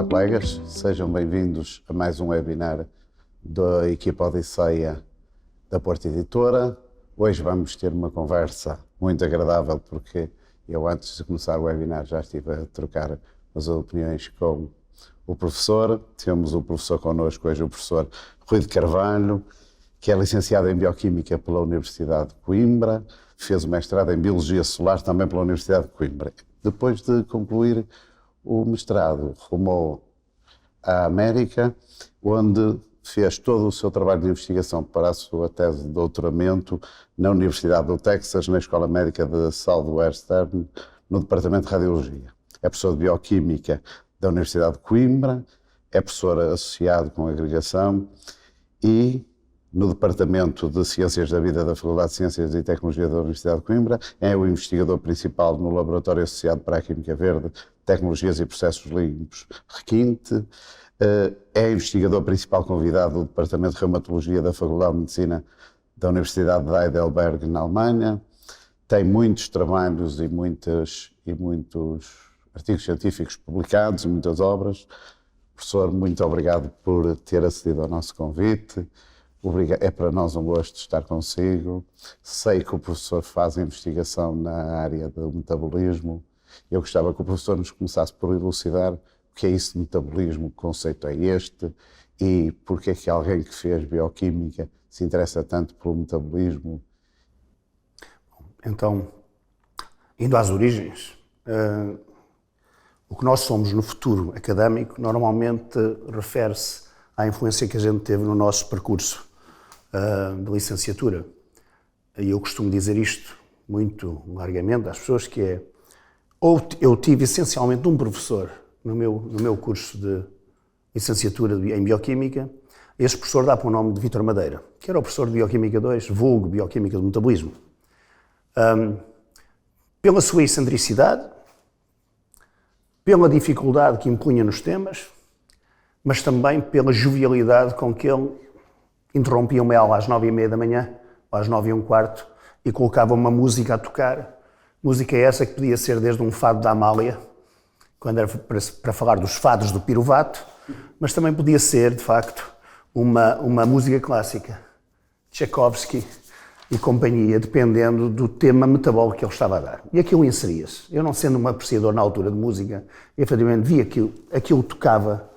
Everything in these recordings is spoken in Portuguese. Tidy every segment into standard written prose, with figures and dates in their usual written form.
Olá, colegas, sejam bem-vindos a mais um webinar da equipa Odisseia da Porta Editora. Hoje vamos ter uma conversa muito agradável porque eu, antes de começar o webinar, já estive a trocar as opiniões com o professor. Temos o professor connosco hoje, o professor Rui de Carvalho, que é licenciado em Bioquímica pela Universidade de Coimbra, fez o mestrado em Biologia Solar também pela Universidade de Coimbra. Depois de concluir o mestrado, rumou à América, onde fez todo o seu trabalho de investigação para a sua tese de doutoramento na Universidade do Texas, na Escola Médica de Southwestern, no Departamento de Radiologia. É professor de Bioquímica da Universidade de Coimbra, é professor associado com agregação e no Departamento de Ciências da Vida da Faculdade de Ciências e Tecnologia da Universidade de Coimbra, é o investigador principal no Laboratório Associado para a Química Verde, Tecnologias e Processos Limpos, Requinte, é investigador principal convidado do Departamento de Reumatologia da Faculdade de Medicina da Universidade de Heidelberg, na Alemanha, tem muitos trabalhos e muitos artigos científicos publicados e muitas obras. Professor, muito obrigado por ter acedido ao nosso convite. É para nós um gosto estar consigo. Sei que o professor faz investigação na área do metabolismo. Eu gostava que o professor nos começasse por elucidar o que é isso de metabolismo, que conceito é este e porque é que alguém que fez bioquímica se interessa tanto pelo metabolismo. Então, indo às origens, o que nós somos no futuro académico normalmente refere-se à influência que a gente teve no nosso percurso de licenciatura. E eu costumo dizer isto muito largamente às pessoas, que é, ou eu tive essencialmente um professor no meu curso de licenciatura em Bioquímica. Esse professor dá para o nome de Vítor Madeira, que era o professor de Bioquímica 2, vulgo Bioquímica do Metabolismo. Pela sua excentricidade, pela dificuldade que impunha nos temas, mas também pela jovialidade com que ele interrompia uma aula às 9h30 da manhã, ou às 9h15, e colocava uma música a tocar. Música essa que podia ser desde um fado da Amália, quando era para falar dos fados do Piruvato, mas também podia ser, de facto, uma música clássica, Tchaikovsky e companhia, dependendo do tema metabólico que ele estava a dar. E aquilo inseria-se. Eu, não sendo um apreciador na altura de música, efetivamente via que aquilo tocava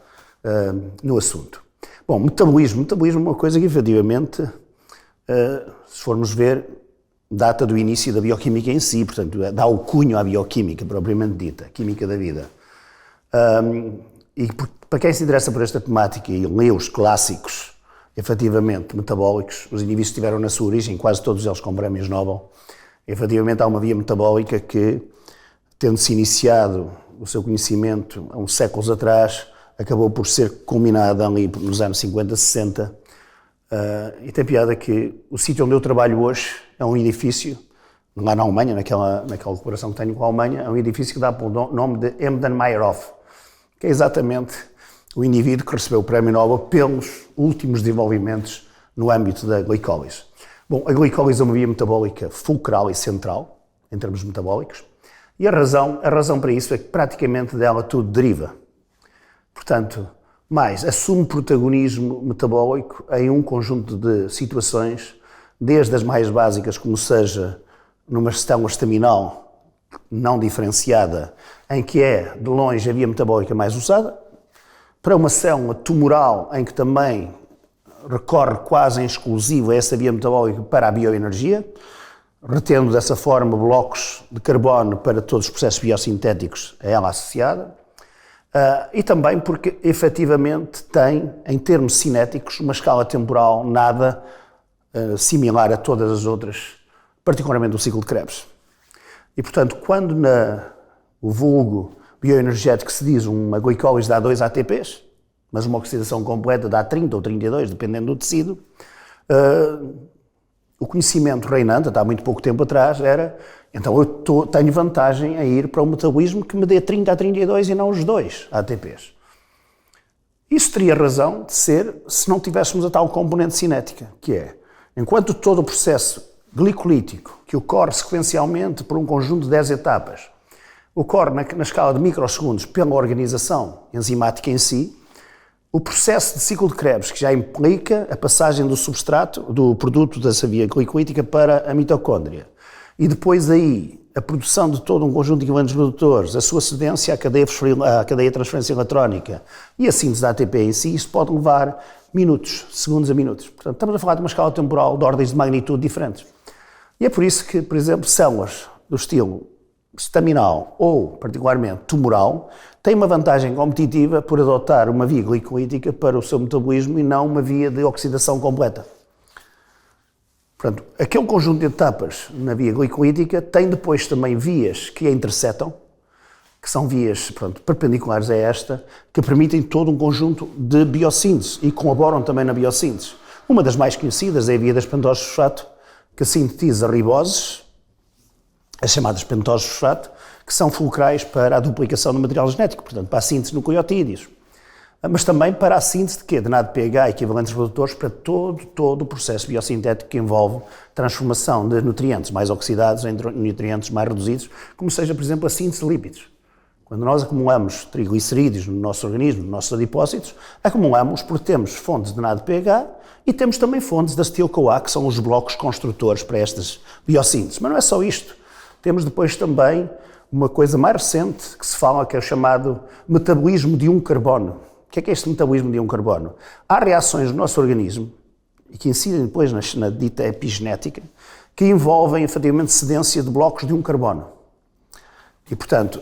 no assunto. Bom, metabolismo é uma coisa que, efetivamente, se formos ver, data do início da bioquímica em si, portanto, dá o cunho à bioquímica, propriamente dita, química da vida. E para quem se interessa por esta temática e lê os clássicos, efetivamente, metabólicos, os indivíduos que tiveram na sua origem, quase todos eles com prémios Nobel, efetivamente há uma via metabólica que, tendo-se iniciado o seu conhecimento há uns séculos atrás, acabou por ser culminada ali nos anos 50, 60. E tem piada que o sítio onde eu trabalho hoje é um edifício, lá na Alemanha, naquela cooperação que tenho com a Alemanha, é um edifício que dá pelo nome de Emden Meyerhoff, que é exatamente o indivíduo que recebeu o Prémio Nobel pelos últimos desenvolvimentos no âmbito da glicólise. Bom, a glicólise é uma via metabólica fulcral e central, em termos metabólicos, e a razão para isso é que praticamente dela tudo deriva. Portanto, mais assume protagonismo metabólico em um conjunto de situações, desde as mais básicas, como seja numa gestão estaminal não diferenciada, em que é, de longe, a via metabólica mais usada, para uma célula tumoral, em que também recorre quase em exclusivo a essa via metabólica para a bioenergia, retendo dessa forma blocos de carbono para todos os processos biosintéticos a ela associada. E também porque, efetivamente, tem, em termos cinéticos, uma escala temporal nada similar a todas as outras, particularmente o ciclo de Krebs. E, portanto, quando o vulgo bioenergético se diz uma glicólise dá 2 ATPs, mas uma oxidação completa dá 30 ou 32, dependendo do tecido, o conhecimento reinante, até há muito pouco tempo atrás, era: então eu tenho vantagem a ir para um metabolismo que me dê 30 a 32 e não os 2 ATPs. Isso teria razão de ser se não tivéssemos a tal componente cinética, que é, enquanto todo o processo glicolítico, que ocorre sequencialmente por um conjunto de 10 etapas, ocorre na escala de microsegundos pela organização enzimática em si, o processo de ciclo de Krebs, que já implica a passagem do substrato, do produto dessa via glicolítica para a mitocôndria. E depois aí, a produção de todo um conjunto de grandes produtores, a sua cedência à cadeia de transferência eletrónica e a síntese da ATP em si, isso pode levar minutos, segundos a minutos. Portanto, estamos a falar de uma escala temporal de ordens de magnitude diferentes. E é por isso que, por exemplo, células do estilo staminal ou, particularmente, tumoral, têm uma vantagem competitiva por adotar uma via glicolítica para o seu metabolismo e não uma via de oxidação completa. Portanto, aquele conjunto de etapas na via glicolítica tem depois também vias que a interceptam, que são vias, portanto, perpendiculares a esta, que permitem todo um conjunto de biossíntese e colaboram também na biossíntese. Uma das mais conhecidas é a via das pentose-fosfato, que sintetiza riboses, as chamadas pentose-fosfato, que são fulcrais para a duplicação do material genético, portanto, para a síntese de nucleotídeos. Mas também para a síntese de quê? De NADPH equivalentes produtores para todo o processo biosintético que envolve transformação de nutrientes mais oxidados em nutrientes mais reduzidos, como seja, por exemplo, a síntese de lípidos. Quando nós acumulamos triglicerídeos no nosso organismo, nos nossos adipócitos, acumulamos porque temos fontes de NADPH e temos também fontes de acetil-CoA, que são os blocos construtores para estas biossínteses. Mas não é só isto. Temos depois também uma coisa mais recente que se fala, que é o chamado metabolismo de um carbono. O que é este metabolismo de um carbono? Há reações no nosso organismo, e que incidem depois na dita epigenética, que envolvem efetivamente cedência de blocos de um carbono. E, portanto,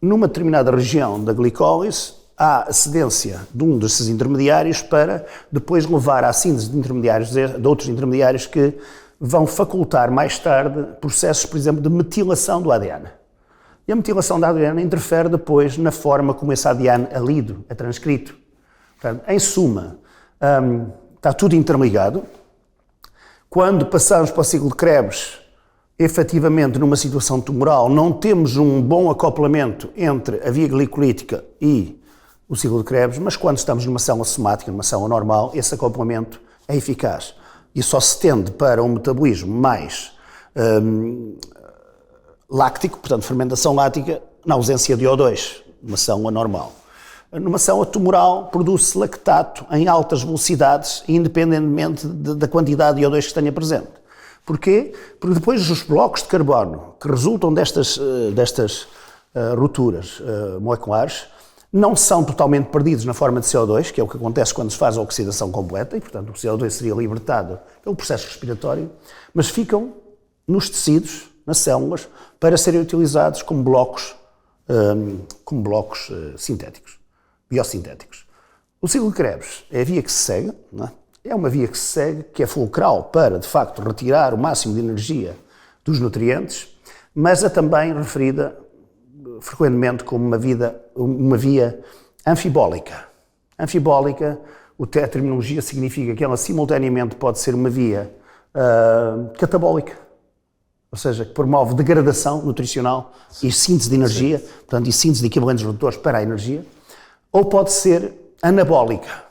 numa determinada região da glicólise, há a cedência de um desses intermediários para depois levar à síntese de outros intermediários que vão facultar mais tarde processos, por exemplo, de metilação do ADN. E a metilação da ADN interfere depois na forma como esse ADN é lido, é transcrito. Portanto, em suma, está tudo interligado. Quando passamos para o ciclo de Krebs, efetivamente, numa situação tumoral, não temos um bom acoplamento entre a via glicolítica e o ciclo de Krebs, mas quando estamos numa célula somática, numa célula normal, esse acoplamento é eficaz. E só se tende para um metabolismo mais láctico, portanto, fermentação láctica, na ausência de O2, numa célula normal. Numa célula tumoral, produz-se lactato em altas velocidades, independentemente da quantidade de O2 que tenha presente. Porquê? Porque depois os blocos de carbono que resultam destas rupturas moleculares não são totalmente perdidos na forma de CO2, que é o que acontece quando se faz a oxidação completa, e, portanto, o CO2 seria libertado pelo processo respiratório, mas ficam nos tecidos, nas células, para serem utilizados como blocos sintéticos, biosintéticos. O ciclo de Krebs é a via que se segue, não é? É uma via que se segue, que é fulcral para, de facto, retirar o máximo de energia dos nutrientes, mas é também referida frequentemente como uma via anfibólica. Anfibólica, a terminologia significa que ela simultaneamente pode ser uma via catabólica, ou seja, que promove degradação nutricional e síntese de energia, portanto, e síntese de equivalentes redutores para a energia, ou pode ser anabólica,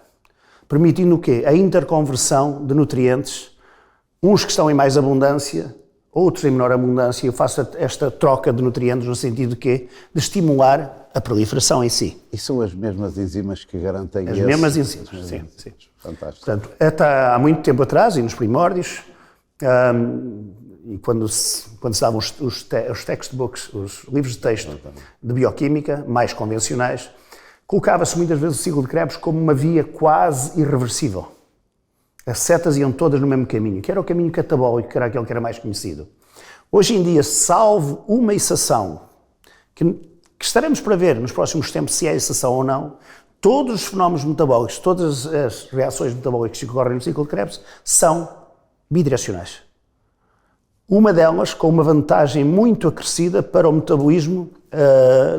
permitindo o quê? A interconversão de nutrientes, uns que estão em mais abundância, outros em menor abundância. Eu faço esta troca de nutrientes no sentido de quê? De estimular a proliferação em si. E são as mesmas enzimas que garantem as mesmas enzimas, sim. Fantástico. Portanto, há muito tempo atrás, e nos primórdios, e quando se davam os textbooks, os livros de texto de bioquímica, mais convencionais, colocava-se muitas vezes o ciclo de Krebs como uma via quase irreversível. As setas iam todas no mesmo caminho, que era o caminho catabólico, que era aquele que era mais conhecido. Hoje em dia, salvo uma exceção, que estaremos para ver nos próximos tempos se é exceção ou não, todos os fenómenos metabólicos, todas as reações metabólicas que ocorrem no ciclo de Krebs são bidirecionais. Uma delas com uma vantagem muito acrescida para o metabolismo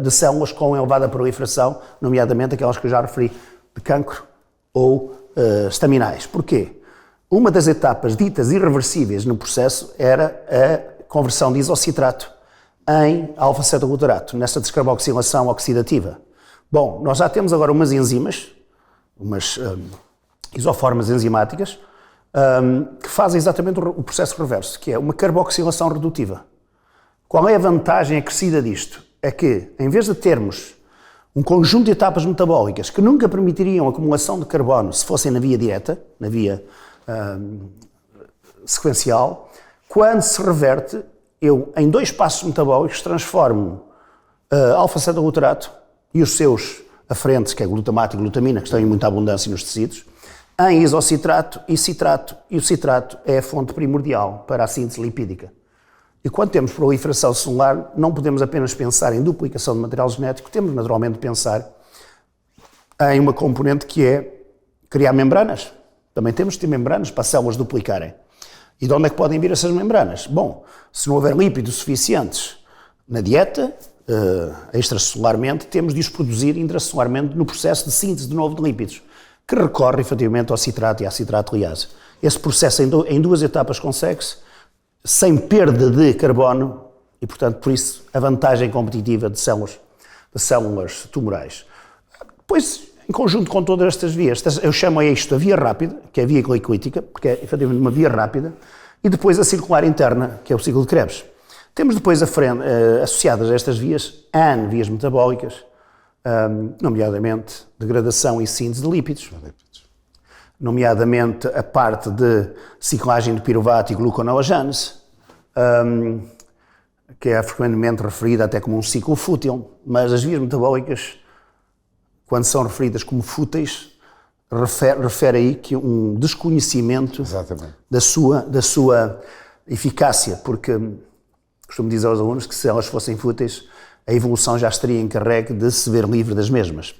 de células com elevada proliferação, nomeadamente aquelas que eu já referi, de cancro ou estaminais. Porquê? Uma das etapas ditas irreversíveis no processo era a conversão de isocitrato em alfa-cetoglutarato, nessa descarboxilação oxidativa. Bom, nós já temos agora umas enzimas, umas isoformas enzimáticas, que fazem exatamente o processo reverso, que é uma carboxilação redutiva. Qual é a vantagem acrescida disto? é que, em vez de termos um conjunto de etapas metabólicas que nunca permitiriam a acumulação de carbono se fossem na via direta, na via sequencial, quando se reverte, eu, em 2 passos metabólicos, transformo alfa-cetoglutrato e os seus aferentes, que é glutamato e glutamina, que estão em muita abundância nos tecidos, em isocitrato e citrato. E o citrato é a fonte primordial para a síntese lipídica. E quando temos proliferação celular, não podemos apenas pensar em duplicação de material genético, temos naturalmente de pensar em uma componente que é criar membranas. Também temos de ter membranas para as células duplicarem. E de onde é que podem vir essas membranas? Bom, se não houver lípidos suficientes na dieta, extracelularmente, temos de os produzir intracelularmente no processo de síntese de novo de lípidos, que recorre efetivamente ao citrato e à citrato-liase. Esse processo em 2 etapas consegue-se, sem perda de carbono e, portanto, por isso, a vantagem competitiva de células tumorais. Depois, em conjunto com todas estas vias, eu chamo a isto a via rápida, que é a via glicolítica, porque é efetivamente uma via rápida, e depois a circular interna, que é o ciclo de Krebs. Temos depois associadas a estas vias, N vias metabólicas, nomeadamente degradação e síntese de lípidos, nomeadamente a parte de ciclagem de piruvato e gluconeogênese, que é frequentemente referida até como um ciclo fútil, mas as vias metabólicas, quando são referidas como fúteis, refere aí que um desconhecimento da sua eficácia, porque costumo dizer aos alunos que se elas fossem fúteis, a evolução já estaria encarregue de se ver livre das mesmas.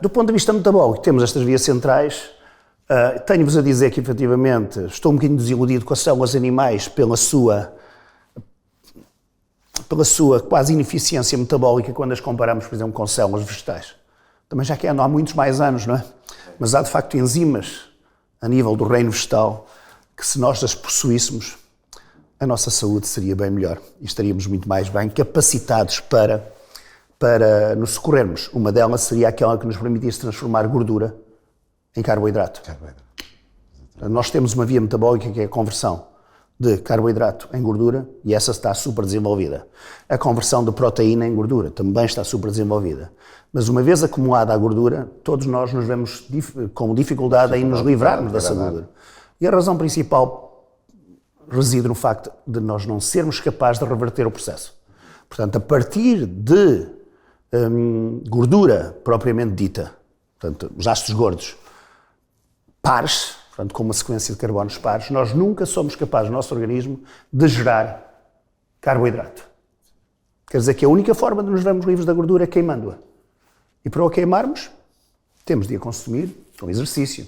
Do ponto de vista metabólico, temos estas vias centrais. Tenho-vos a dizer que, efetivamente, estou um bocadinho desiludido com as células animais pela sua quase ineficiência metabólica quando as comparamos, por exemplo, com células vegetais. Também já que há muitos mais anos, não é? Mas há, de facto, enzimas a nível do reino vegetal que, se nós as possuíssemos, a nossa saúde seria bem melhor e estaríamos muito mais bem capacitados para nos socorrermos. Uma delas seria aquela que nos permitisse transformar gordura em carboidrato. Nós temos uma via metabólica que é a conversão de carboidrato em gordura e essa está super desenvolvida. A conversão de proteína em gordura também está super desenvolvida. Mas uma vez acumulada a gordura, todos nós nos vemos com dificuldade em nos livrarmos dessa gordura. E a razão principal reside no facto de nós não sermos capazes de reverter o processo. Portanto, a partir de gordura propriamente dita, portanto, os ácidos gordos pares, portanto, com uma sequência de carbonos pares, nós nunca somos capazes, no nosso organismo, de gerar carboidrato. Quer dizer que a única forma de nos vermos livres da gordura é queimando-a. E para o queimarmos, temos de a consumir com exercício.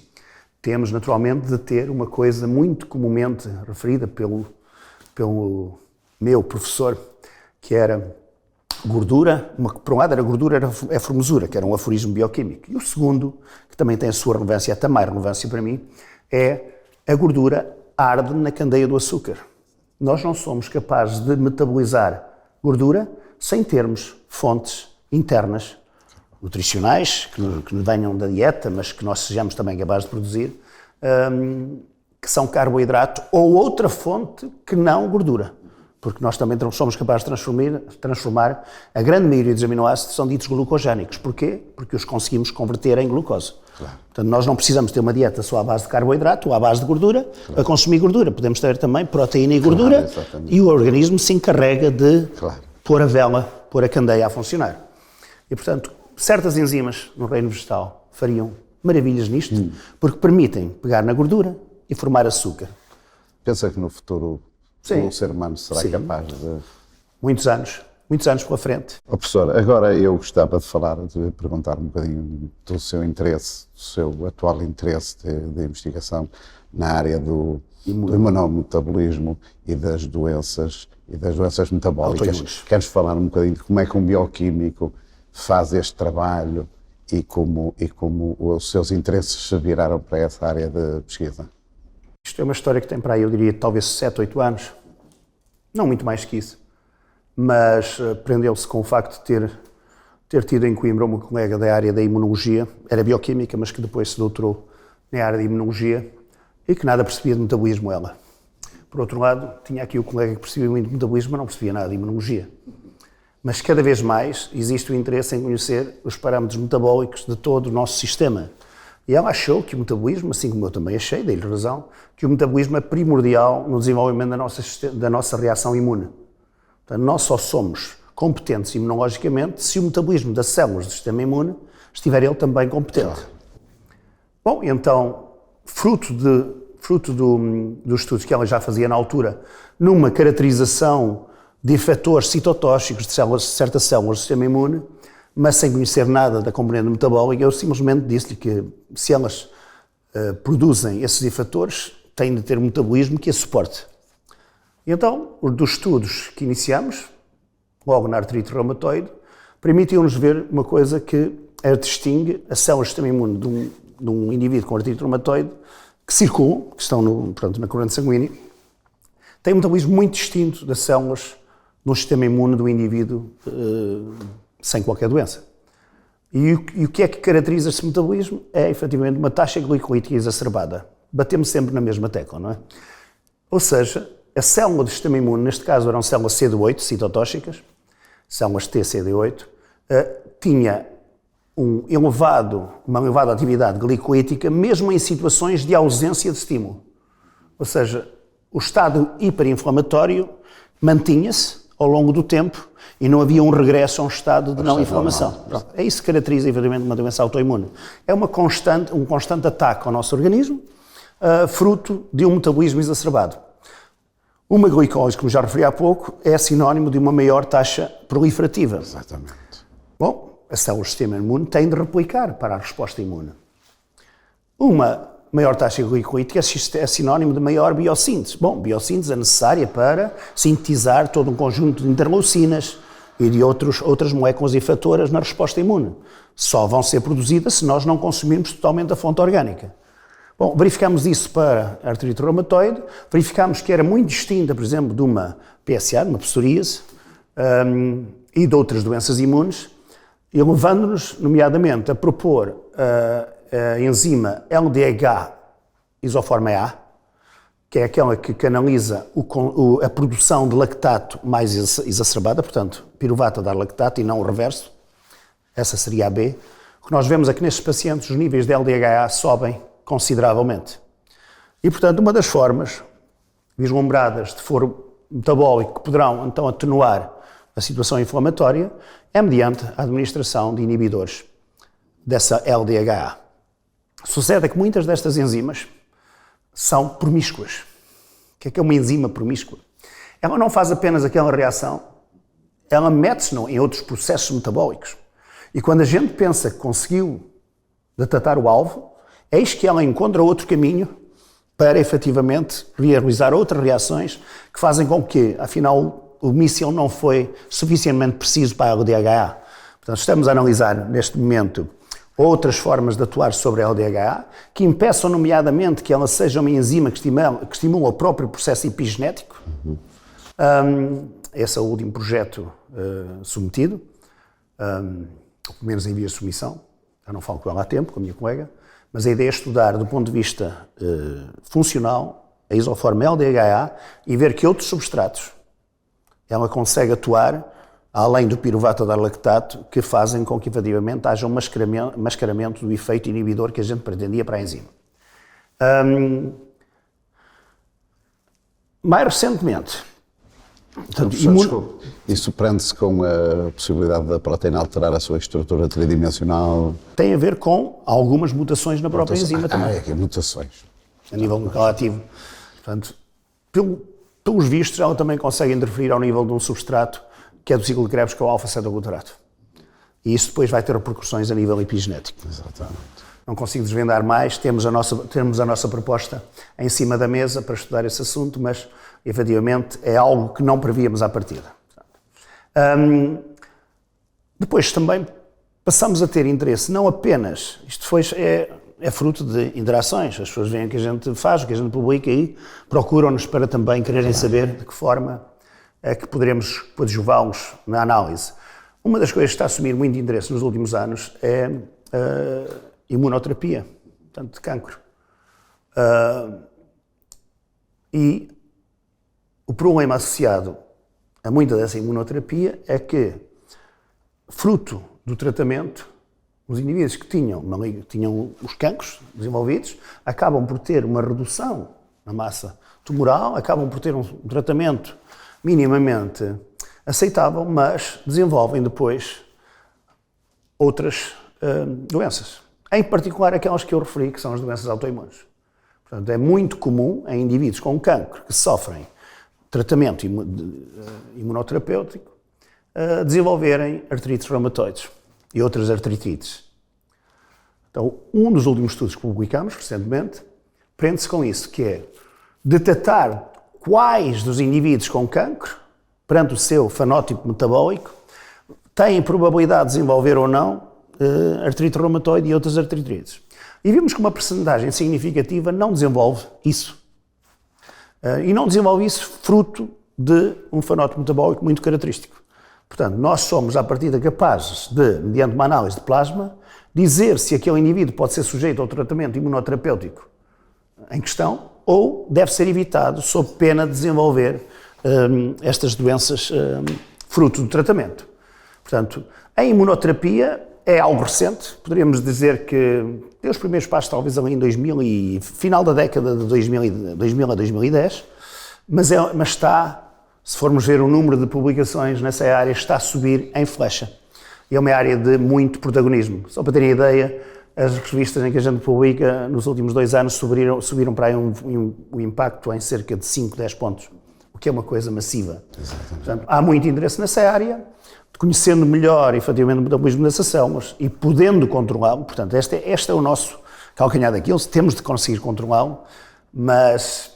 Temos, naturalmente, de ter uma coisa muito comumente referida pelo meu professor, que era gordura, por um lado era gordura, é formosura, que era um aforismo bioquímico. E o segundo, que também tem a sua relevância, até mais relevância para mim, é a gordura arde na candeia do açúcar. Nós não somos capazes de metabolizar gordura sem termos fontes internas nutricionais, que nos venham da dieta, mas que nós sejamos também capazes de produzir, que são carboidrato ou outra fonte que não gordura. Porque nós também somos capazes de transformar a grande maioria dos aminoácidos são ditos glucogénicos. Porquê? Porque os conseguimos converter em glucose. Claro. Portanto, nós não precisamos ter uma dieta só à base de carboidrato ou à base de gordura para consumir gordura. Podemos ter também proteína e gordura e o organismo se encarrega de pôr a vela, pôr a candeia a funcionar. E, portanto, certas enzimas no reino vegetal fariam maravilhas nisto, porque permitem pegar na gordura e formar açúcar. Pensa que no futuro o ser humano será capaz de... Muitos anos pela frente. Oh, professor, agora eu gostava de perguntar um bocadinho do seu interesse, do seu atual interesse de investigação na área do imunometabolismo e das doenças metabólicas. Queres falar um bocadinho de como é que um bioquímico faz este trabalho e como os seus interesses se viraram para essa área de pesquisa? Isto é uma história que tem para aí, eu diria, talvez 7, 8 anos. Não muito mais que isso. Mas prendeu-se com o facto de ter tido em Coimbra uma colega da área da imunologia, era bioquímica, mas que depois se doutorou na área da imunologia e que nada percebia de metabolismo ela. Por outro lado, tinha aqui o colega que percebia muito de metabolismo, mas não percebia nada de imunologia. mas cada vez mais existe o interesse em conhecer os parâmetros metabólicos de todo o nosso sistema. E ela achou que o metabolismo, assim como eu também achei, dei-lhe razão, que o metabolismo é primordial no desenvolvimento da nossa reação imune. Portanto, nós só somos competentes imunologicamente se o metabolismo das células do sistema imune estiver ele também competente. Bom, então, fruto dos estudos que ela já fazia na altura, numa caracterização de efetores citotóxicos de certas células do sistema imune, mas sem conhecer nada da componente metabólica, eu simplesmente disse-lhe que se elas produzem esses efetores, têm de ter um metabolismo que a suporte. E então, dos estudos que iniciamos, logo na artrite reumatoide, permitiu-nos ver uma coisa que distingue as células do sistema imune de um indivíduo com artrite reumatoide que circulam, que estão na corrente sanguínea, tem um metabolismo muito distinto das células no sistema imune do indivíduo sem qualquer doença. E o que é que caracteriza esse metabolismo? É, efetivamente, uma taxa glicolítica exacerbada. Batemos sempre na mesma tecla, não é? Ou seja, a célula do sistema imune, neste caso eram células CD8, citotóxicas, células TCD8, tinha uma elevada atividade glicolítica, mesmo em situações de ausência de estímulo. Ou seja, o estado hiperinflamatório mantinha-se ao longo do tempo e não havia um regresso a um estado de não inflamação. É isso que caracteriza, evidentemente, uma doença autoimune. É um constante ataque ao nosso organismo, fruto de um metabolismo exacerbado. Uma glicose, como já referi há pouco, é sinónimo de uma maior taxa proliferativa. Exatamente. Bom, as células do sistema imune têm de replicar para a resposta imune. Uma maior taxa glicolítica é sinónimo de maior biossíntese. Bom, biossíntese é necessária para sintetizar todo um conjunto de interleucinas e de outras moléculas efetoras na resposta imune. Só vão ser produzidas se nós não consumirmos totalmente a fonte orgânica. Bom, verificámos isso para a artrite reumatoide, verificámos que era muito distinta, por exemplo, de uma PSA, de uma psoríase, e de outras doenças imunes, e levando-nos, nomeadamente, a propor a enzima LDH isoforme A, que é aquela que canaliza a produção de lactato mais exacerbada, portanto, piruvato a dar lactato e não o reverso, essa seria a B. O que nós vemos é que nestes pacientes os níveis de LDHA sobem consideravelmente. E, portanto, uma das formas vislumbradas de foro metabólico que poderão, então, atenuar a situação inflamatória é mediante a administração de inibidores dessa LDHA. Sucede que muitas destas enzimas são promíscuas. O que é uma enzima promíscua? Ela não faz apenas aquela reação, ela mete-se em outros processos metabólicos. E quando a gente pensa que conseguiu detectar o alvo, eis que ela encontra outro caminho para, efetivamente, realizar outras reações que fazem com que, afinal, o míssil não foi suficientemente preciso para a LDHA. Portanto, estamos a analisar, neste momento, outras formas de atuar sobre a LDHA, que impeçam, nomeadamente, que ela seja uma enzima que estimula o próprio processo epigenético. Esse é o último projeto submetido, ou pelo menos em via de submissão. Eu não falo com ela há tempo, com a minha colega, mas a ideia é estudar, do ponto de vista funcional, a isoforme LDHA e ver que outros substratos ela consegue atuar, além do piruvato a dar lactato, que fazem com que, efetivamente, haja um mascaramento do efeito inibidor que a gente pretendia para a enzima. Mais recentemente... Portanto, isso prende-se com a possibilidade da proteína alterar a sua estrutura tridimensional? Tem a ver com algumas mutações na própria enzima também. É mutações. A nível molecular ativo. Portanto, pelos vistos, ela também consegue interferir ao nível de um substrato que é do ciclo de Krebs, que é o alfa-cetoglutarato. E isso depois vai ter repercussões a nível epigenético. Exatamente. Não consigo desvendar mais, temos a nossa proposta em cima da mesa para estudar esse assunto, mas, efetivamente, é algo que não prevíamos à partida. Depois também passamos a ter interesse, não apenas, isto é fruto de interações, as pessoas veem o que a gente faz, o que a gente publica e procuram-nos para também quererem saber de que forma é que poderemos coadjuvá-los na análise. Uma das coisas que está a assumir muito interesse nos últimos anos é a imunoterapia, portanto, de cancro. E o problema associado a muita dessa imunoterapia é que fruto do tratamento, os indivíduos que tinham os cancros desenvolvidos acabam por ter uma redução na massa tumoral, acabam por ter um tratamento minimamente aceitável, mas desenvolvem depois outras doenças. Em particular aquelas que eu referi, que são as doenças autoimunes. Portanto, é muito comum em indivíduos com cancro que sofrem tratamento imunoterapêutico desenvolverem artrites reumatoides e outras artritides. Então, um dos últimos estudos que publicamos recentemente prende-se com isso, que é detectar quais dos indivíduos com cancro, perante o seu fenótipo metabólico, têm probabilidade de desenvolver ou não artrite reumatoide e outras artritides. E vimos que uma percentagem significativa não desenvolve isso. E não desenvolve isso fruto de um fenótipo metabólico muito característico. Portanto, nós somos, à partida, capazes de, mediante uma análise de plasma, dizer se aquele indivíduo pode ser sujeito ao tratamento imunoterapêutico em questão ou deve ser evitado sob pena de desenvolver estas doenças fruto do tratamento. Portanto, a imunoterapia é algo recente, poderíamos dizer que deu os primeiros passos talvez ali em 2000 e final da década de 2000 a 2010, mas está, se formos ver o número de publicações nessa área, está a subir em flecha. E é uma área de muito protagonismo. Só para terem ideia, as revistas em que a gente publica nos últimos 2 anos subiram para aí um impacto em cerca de 5, 10 pontos, o que é uma coisa massiva. Portanto, há muito interesse nessa área, conhecendo melhor, efetivamente, o metabolismo dessas células e podendo controlá-lo. Portanto, este é o nosso calcanhar daqueles, temos de conseguir controlá-lo, mas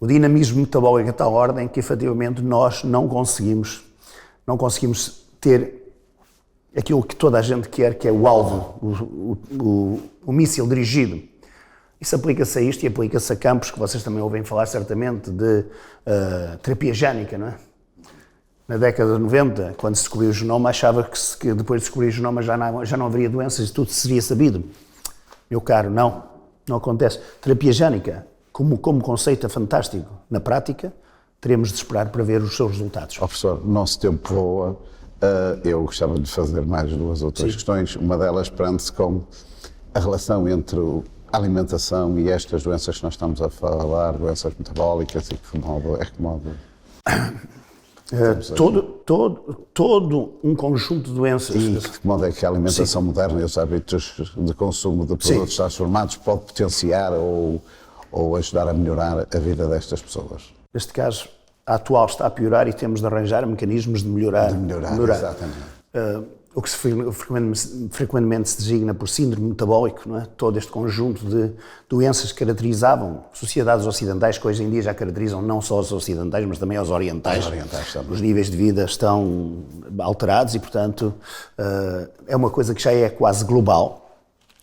o dinamismo metabólico é de tal ordem que, efetivamente, nós não conseguimos ter aquilo que toda a gente quer, que é o alvo, o míssil dirigido. Isso aplica-se a isto e aplica-se a campos que vocês também ouvem falar certamente de terapia génica, não é? Na década de 90, quando se descobriu o genoma, achava que depois de descobrir o genoma já não haveria doenças e tudo seria sabido. Meu caro, não acontece. Terapia génica, como conceito é fantástico, na prática, teremos de esperar para ver os seus resultados. Professor, o nosso tempo voa. Eu gostava de fazer mais 2 ou 3 questões. Uma delas prende-se com a relação entre a alimentação e estas doenças que nós estamos a falar, doenças metabólicas, e que modo é que modo... Todo um conjunto de doenças. E de que modo é que a alimentação moderna e os hábitos de consumo de produtos transformados pode potenciar ou ajudar a melhorar a vida destas pessoas? Neste caso, a atual está a piorar e temos de arranjar mecanismos de melhorar. Exatamente. O que frequentemente se designa por síndrome metabólico, não é? Todo este conjunto de doenças que caracterizavam sociedades ocidentais, que hoje em dia já caracterizam não só os ocidentais, mas também os orientais. Os níveis de vida estão alterados e, portanto, é uma coisa que já é quase global,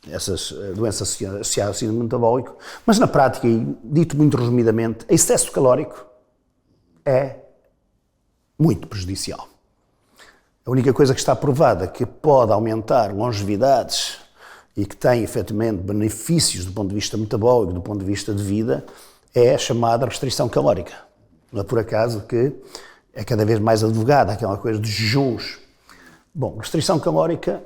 essas doenças associadas ao síndrome metabólico, mas na prática, e dito muito resumidamente, excesso calórico é muito prejudicial. A única coisa que está provada que pode aumentar longevidades e que tem, efetivamente, benefícios do ponto de vista metabólico, do ponto de vista de vida, é a chamada restrição calórica. Não é por acaso que é cada vez mais advogada aquela coisa dos jejuns. Bom, restrição calórica,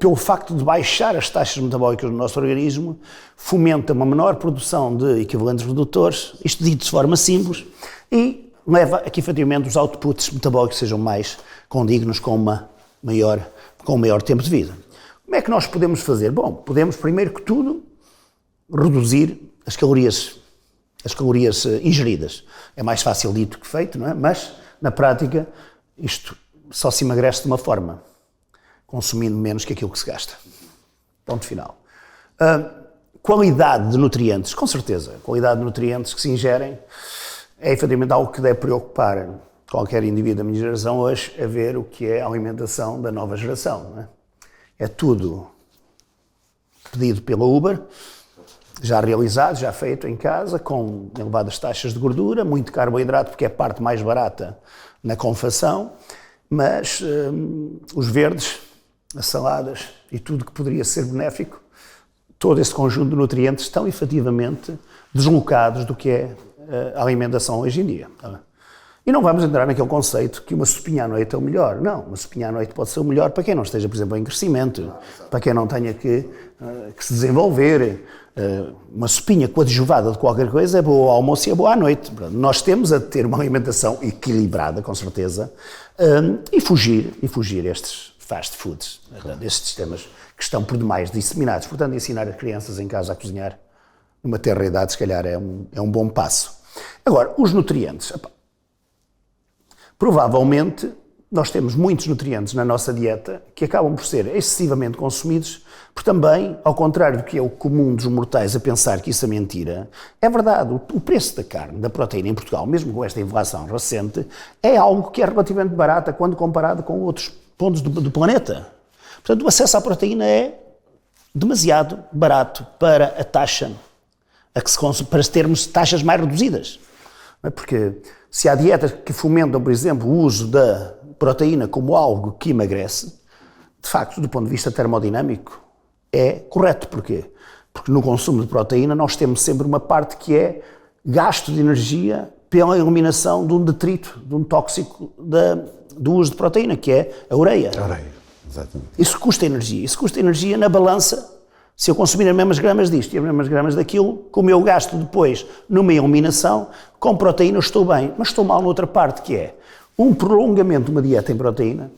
pelo facto de baixar as taxas metabólicas do nosso organismo, fomenta uma menor produção de equivalentes redutores, isto dito de forma simples, e leva a que, efetivamente, os outputs metabólicos sejam mais condignos com um maior tempo de vida. Como é que nós podemos fazer? Bom, podemos, primeiro que tudo, reduzir as calorias ingeridas. É mais fácil dito que feito, não é? Mas, na prática, isto só se emagrece de uma forma, consumindo menos que aquilo que se gasta. Ponto final. Qualidade de nutrientes, com certeza. Qualidade de nutrientes que se ingerem é efetivamente algo que deve preocupar qualquer indivíduo da minha geração hoje, a ver o que é a alimentação da nova geração. Não é? É tudo pedido pela Uber, já realizado, já feito em casa, com elevadas taxas de gordura, muito carboidrato, porque é a parte mais barata na confecção, mas os verdes, as saladas e tudo que poderia ser benéfico, todo esse conjunto de nutrientes estão efetivamente deslocados do que é a alimentação hoje em dia. E não vamos entrar naquele conceito que uma sopinha à noite é o melhor. Não, uma sopinha à noite pode ser o melhor para quem não esteja, por exemplo, em crescimento, para quem não tenha que se desenvolver. Uma sopinha coadjuvada de qualquer coisa é boa ao almoço e é boa à noite. Nós temos a ter uma alimentação equilibrada, com certeza, e fugir estes fast foods, estes sistemas que estão por demais disseminados. Portanto, ensinar as crianças em casa a cozinhar numa tenra idade, se calhar, é um bom passo. Agora, os nutrientes. Provavelmente, nós temos muitos nutrientes na nossa dieta que acabam por ser excessivamente consumidos, porque também, ao contrário do que é o comum dos mortais a pensar que isso é mentira, é verdade, o preço da carne, da proteína em Portugal, mesmo com esta inflação recente, é algo que é relativamente barata quando comparado com outros pontos do planeta. Portanto, o acesso à proteína é demasiado barato para a taxa, para termos taxas mais reduzidas. Porque se há dietas que fomentam, por exemplo, o uso da proteína como algo que emagrece, de facto, do ponto de vista termodinâmico, é correto. Porquê? Porque no consumo de proteína nós temos sempre uma parte que é gasto de energia pela eliminação de um detrito, de um tóxico do uso de proteína, que é a ureia. A ureia, exatamente. Isso custa energia. Isso custa energia na balança. Se eu consumir as mesmas gramas disto e as mesmas gramas daquilo, como eu gasto depois numa eliminação, com proteína eu estou bem, mas estou mal noutra parte, que é um prolongamento de uma dieta em proteína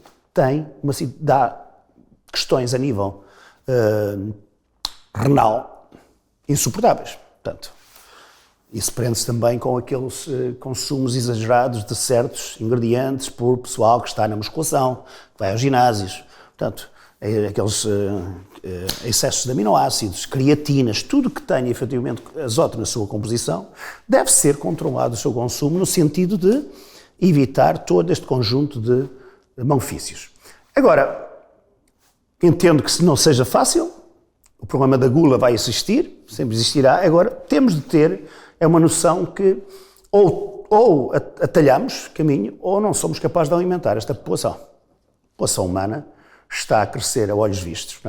dá questões a nível renal insuportáveis. Portanto, isso prende-se também com aqueles consumos exagerados de certos ingredientes por pessoal que está na musculação, que vai aos ginásios. Portanto, aqueles excessos de aminoácidos, creatinas, tudo que tenha efetivamente azoto na sua composição, deve ser controlado o seu consumo no sentido de evitar todo este conjunto de malefícios. Agora, entendo que se não seja fácil, o problema da gula vai existir, sempre existirá. Agora, temos de ter uma noção que ou atalhamos caminho ou não somos capazes de alimentar esta população. A população humana está a crescer a olhos vistos.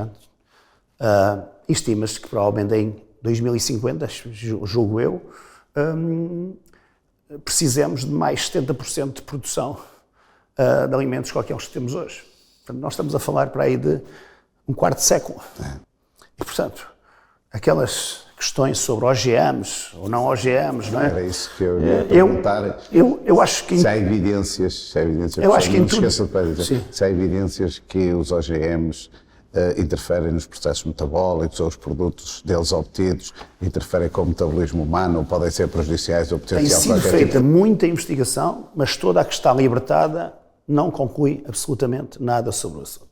Estima-se que provavelmente em 2050, julgo eu, precisemos de mais 70% de produção de alimentos que aqueles que temos hoje. Portanto, nós estamos a falar para aí de um quarto de século. E, portanto, aquelas questões sobre OGMs ou não OGMs, não é? Era isso que eu ia perguntar. Eu acho que... Se há evidências, eu acho que em tudo... Se há evidências que os OGMs interferem nos processos metabólicos ou os produtos deles obtidos interferem com o metabolismo humano ou podem ser prejudiciais ou potencial. Tem sido feita muita investigação, mas toda a que está libertada não conclui absolutamente nada sobre o assunto.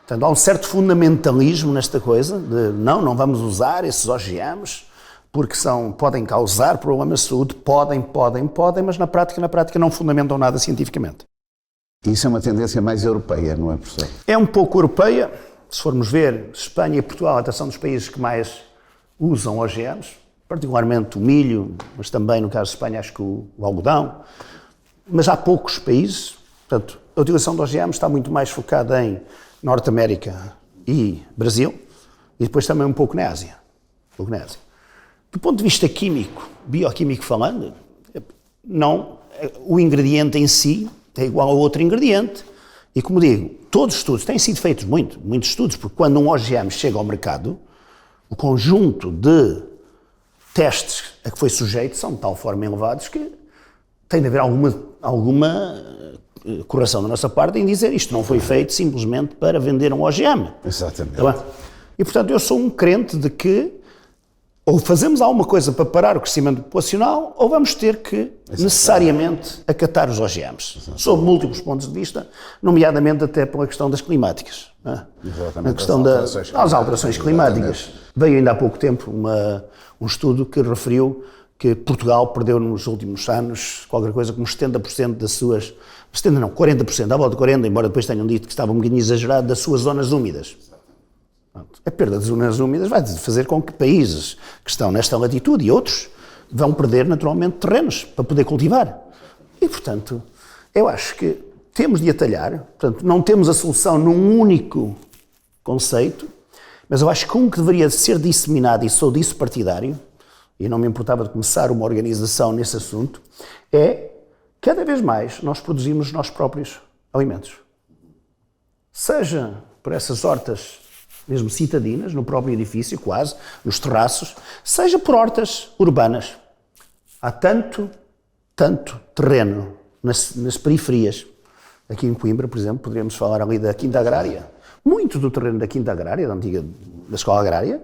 Portanto, há um certo fundamentalismo nesta coisa de não vamos usar esses OGMs porque podem causar problemas de saúde, podem, mas na prática não fundamentam nada cientificamente. Isso é uma tendência mais europeia, não é, professor? É um pouco europeia. Se formos ver, Espanha e Portugal até são dos países que mais usam OGMs, particularmente o milho, mas também, no caso de Espanha, acho que o algodão. Mas há poucos países. Portanto, a utilização de OGMs está muito mais focada em Norte América e Brasil, e depois também um pouco na Ásia. Do ponto de vista químico, bioquímico falando, o ingrediente em si é igual a outro ingrediente. E como digo, todos os estudos, têm sido feitos muitos estudos, porque quando um OGM chega ao mercado, o conjunto de testes a que foi sujeito são de tal forma elevados que tem de haver alguma correção da nossa parte em dizer isto não foi feito simplesmente para vender um OGM. Exatamente. Tá. E, portanto, eu sou um crente de que ou fazemos alguma coisa para parar o crescimento populacional ou vamos ter que necessariamente acatar os OGMs, sob múltiplos pontos de vista, nomeadamente até pela questão das climáticas. Exatamente. A questão das alterações climáticas. Veio ainda há pouco tempo um estudo que referiu que Portugal perdeu nos últimos anos qualquer coisa como 70% das suas... 70 não, 40%, à volta de 40%, embora depois tenham dito que estava um bocadinho exagerado, das suas zonas úmidas. A perda de zonas úmidas vai fazer com que países que estão nesta latitude e outros vão perder naturalmente terrenos para poder cultivar. E, portanto, eu acho que temos de atalhar, portanto, não temos a solução num único conceito, mas eu acho que um que deveria ser disseminado, e sou disso partidário, e não me importava de começar uma organização nesse assunto, é cada vez mais nós produzimos os nossos próprios alimentos. Seja por essas hortas mesmo citadinas, no próprio edifício, quase, nos terraços, seja por hortas urbanas. Há tanto terreno nas periferias. Aqui em Coimbra, por exemplo, poderíamos falar ali da Quinta Agrária. Muito do terreno da Quinta Agrária, da Escola Agrária,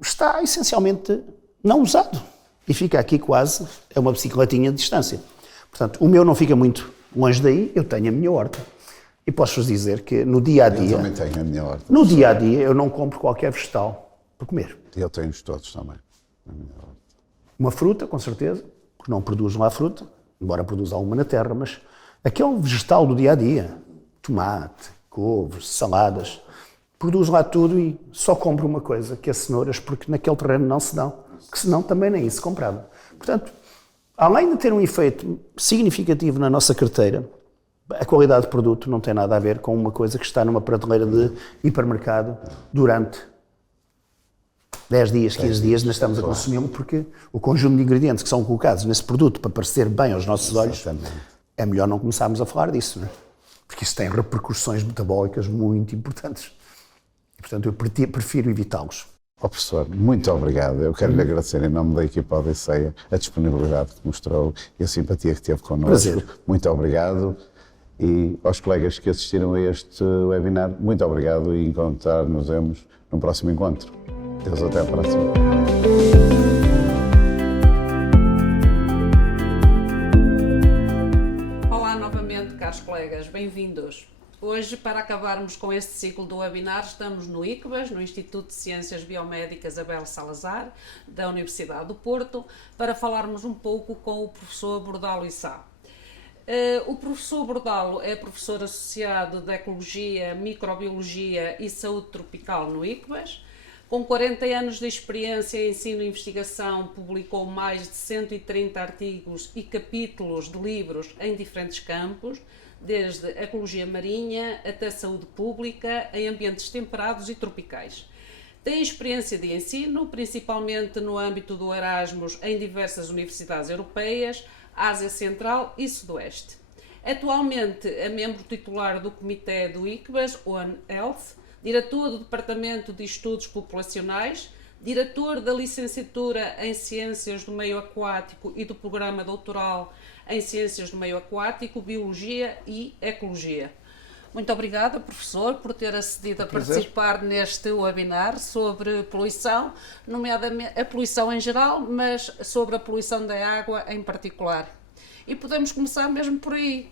está essencialmente não usado. E fica aqui quase, é uma bicicletinha de distância. Portanto, o meu não fica muito longe daí, eu tenho a minha horta. E posso-vos dizer que no dia-a-dia... Eu também tenho a minha horta. No dia-a-dia eu não compro qualquer vegetal para comer. Eu tenho-os todos também, na minha horta. Uma fruta, com certeza, porque não produzo lá fruta, embora produza alguma na terra, mas aquele vegetal do dia-a-dia, tomate, couves, saladas, produzo lá tudo e só compro uma coisa, que é cenouras, porque naquele terreno não se dão, que senão também nem isso comprava. Portanto, além de ter um efeito significativo na nossa carteira, a qualidade de produto não tem nada a ver com uma coisa que está numa prateleira de hipermercado durante 10 dias, 15 dias, ainda estamos a consumi-lo porque o conjunto de ingredientes que são colocados nesse produto para parecer bem aos nossos olhos, é melhor não começarmos a falar disso, não é? Porque isso tem repercussões metabólicas muito importantes. E, portanto, eu prefiro evitá-los. Ó professor, muito obrigado. Eu quero lhe agradecer em nome da equipa Odisseia a disponibilidade que mostrou e a simpatia que teve connosco. Prazer. Muito obrigado. E aos colegas que assistiram a este webinar, muito obrigado e encontrar-nos num próximo encontro. Deus, até à próxima. Olá novamente, caros colegas, bem-vindos. Hoje, para acabarmos com este ciclo do webinar, estamos no ICBAS, no Instituto de Ciências Biomédicas Abel Salazar, da Universidade do Porto, para falarmos um pouco com o professor Bordalo Issá. O professor Bordalo é professor associado de Ecologia, Microbiologia e Saúde Tropical no ICBAS. Com 40 anos de experiência em ensino e investigação, publicou mais de 130 artigos e capítulos de livros em diferentes campos, desde ecologia marinha até saúde pública em ambientes temperados e tropicais. Tem experiência de ensino, principalmente no âmbito do Erasmus em diversas universidades europeias, Ásia Central e Sudoeste. Atualmente é membro titular do Comitê do ICBAS, One Health, diretor do Departamento de Estudos Populacionais, diretor da Licenciatura em Ciências do Meio Aquático e do Programa Doutoral em Ciências do Meio Aquático, Biologia e Ecologia. Muito obrigada, professor, por ter acedido a participar neste webinar sobre poluição, nomeadamente a poluição em geral, mas sobre a poluição da água em particular. E podemos começar mesmo por aí.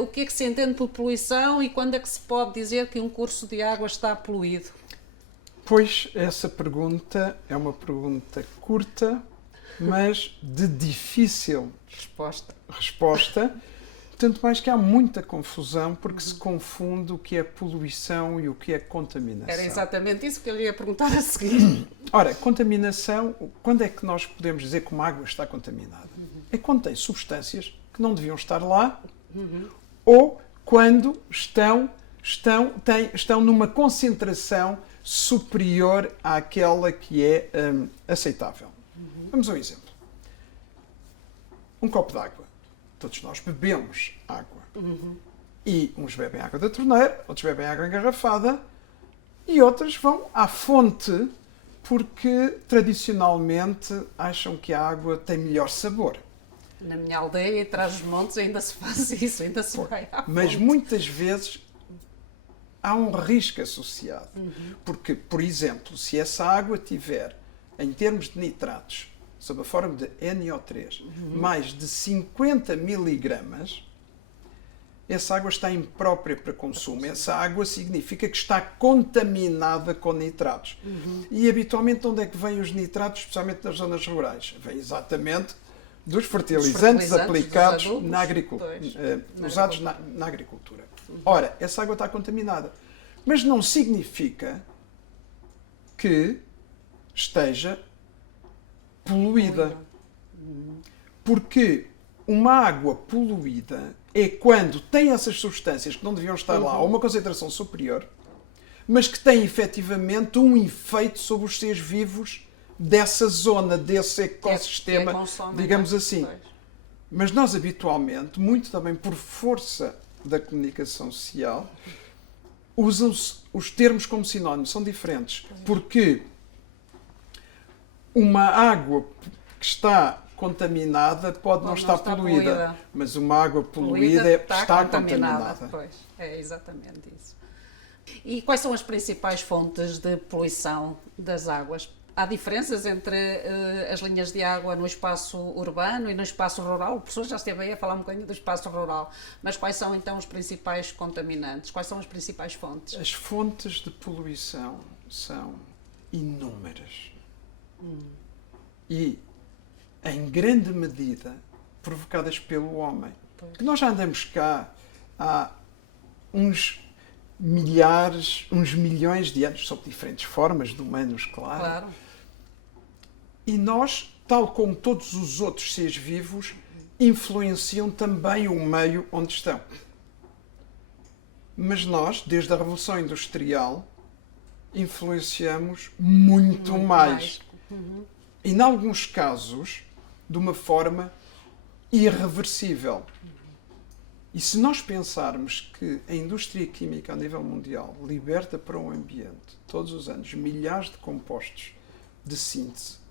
O que é que se entende por poluição e quando é que se pode dizer que um curso de água está poluído? Pois, essa pergunta é uma pergunta curta, mas de difícil resposta. Tanto mais que há muita confusão, porque se confunde o que é poluição e o que é contaminação. Era exatamente isso que eu ia perguntar a seguir. Ora, contaminação, quando é que nós podemos dizer que uma água está contaminada? É quando tem substâncias que não deviam estar lá, ou quando estão numa concentração superior àquela que é aceitável. Vamos a um exemplo. Um copo de água. Todos nós bebemos água. E uns bebem água da torneira, outros bebem água engarrafada e outros vão à fonte porque tradicionalmente acham que a água tem melhor sabor. Na minha aldeia, atrás dos montes, ainda se faz isso, ainda se vai à fonte. Mas muitas vezes há um risco associado. Porque, por exemplo, se essa água tiver, em termos de nitratos, sob a forma de NO3, mais de 50 miligramas, essa água está imprópria para consumo. Essa água significa que está contaminada com nitratos. E, habitualmente, de onde é que vêm os nitratos, especialmente nas zonas rurais? Vêm exatamente dos fertilizantes aplicados na agricultura, usados na agricultura. Ora, essa água está contaminada. Mas não significa que esteja poluída. Porque uma água poluída é quando tem essas substâncias que não deviam estar lá, a uma concentração superior, mas que tem efetivamente um efeito sobre os seres vivos dessa zona, desse ecossistema, digamos assim. Mas nós, habitualmente, muito também por força da comunicação social, usam-se os termos como sinónimos, são diferentes. Porque uma água que está contaminada pode não estar poluída, mas uma água poluída está contaminada. Pois, é exatamente isso. E quais são as principais fontes de poluição das águas? Há diferenças entre as linhas de água no espaço urbano e no espaço rural? O professor já esteve aí a falar um bocadinho do espaço rural, mas quais são então os principais contaminantes? Quais são as principais fontes? As fontes de poluição são inúmeras. E, em grande medida, provocadas pelo homem. Que nós já andamos cá há uns milhares, uns milhões de anos, sob diferentes formas de humanos, claro. E nós, tal como todos os outros seres vivos, influenciam também o meio onde estão. Mas nós, desde a Revolução Industrial, influenciamos muito mais. E, em alguns casos, de uma forma irreversível. E se nós pensarmos que a indústria química a nível mundial liberta para o ambiente, todos os anos, milhares de compostos de síntese,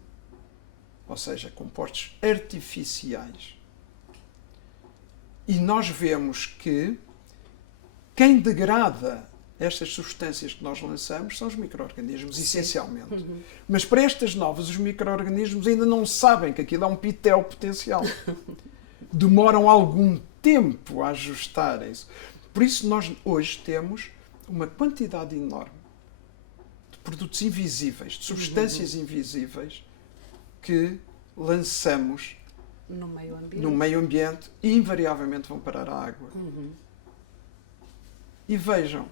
ou seja, compostos artificiais, e nós vemos que quem degrada estas substâncias que nós lançamos são os micro-organismos, essencialmente. Mas para estas novas, os micro-organismos ainda não sabem que aquilo é um pitel potencial. Demoram algum tempo a ajustarem-se. Por isso nós hoje temos uma quantidade enorme de produtos invisíveis, de substâncias invisíveis que lançamos no meio ambiente e invariavelmente vão parar à água. E vejam,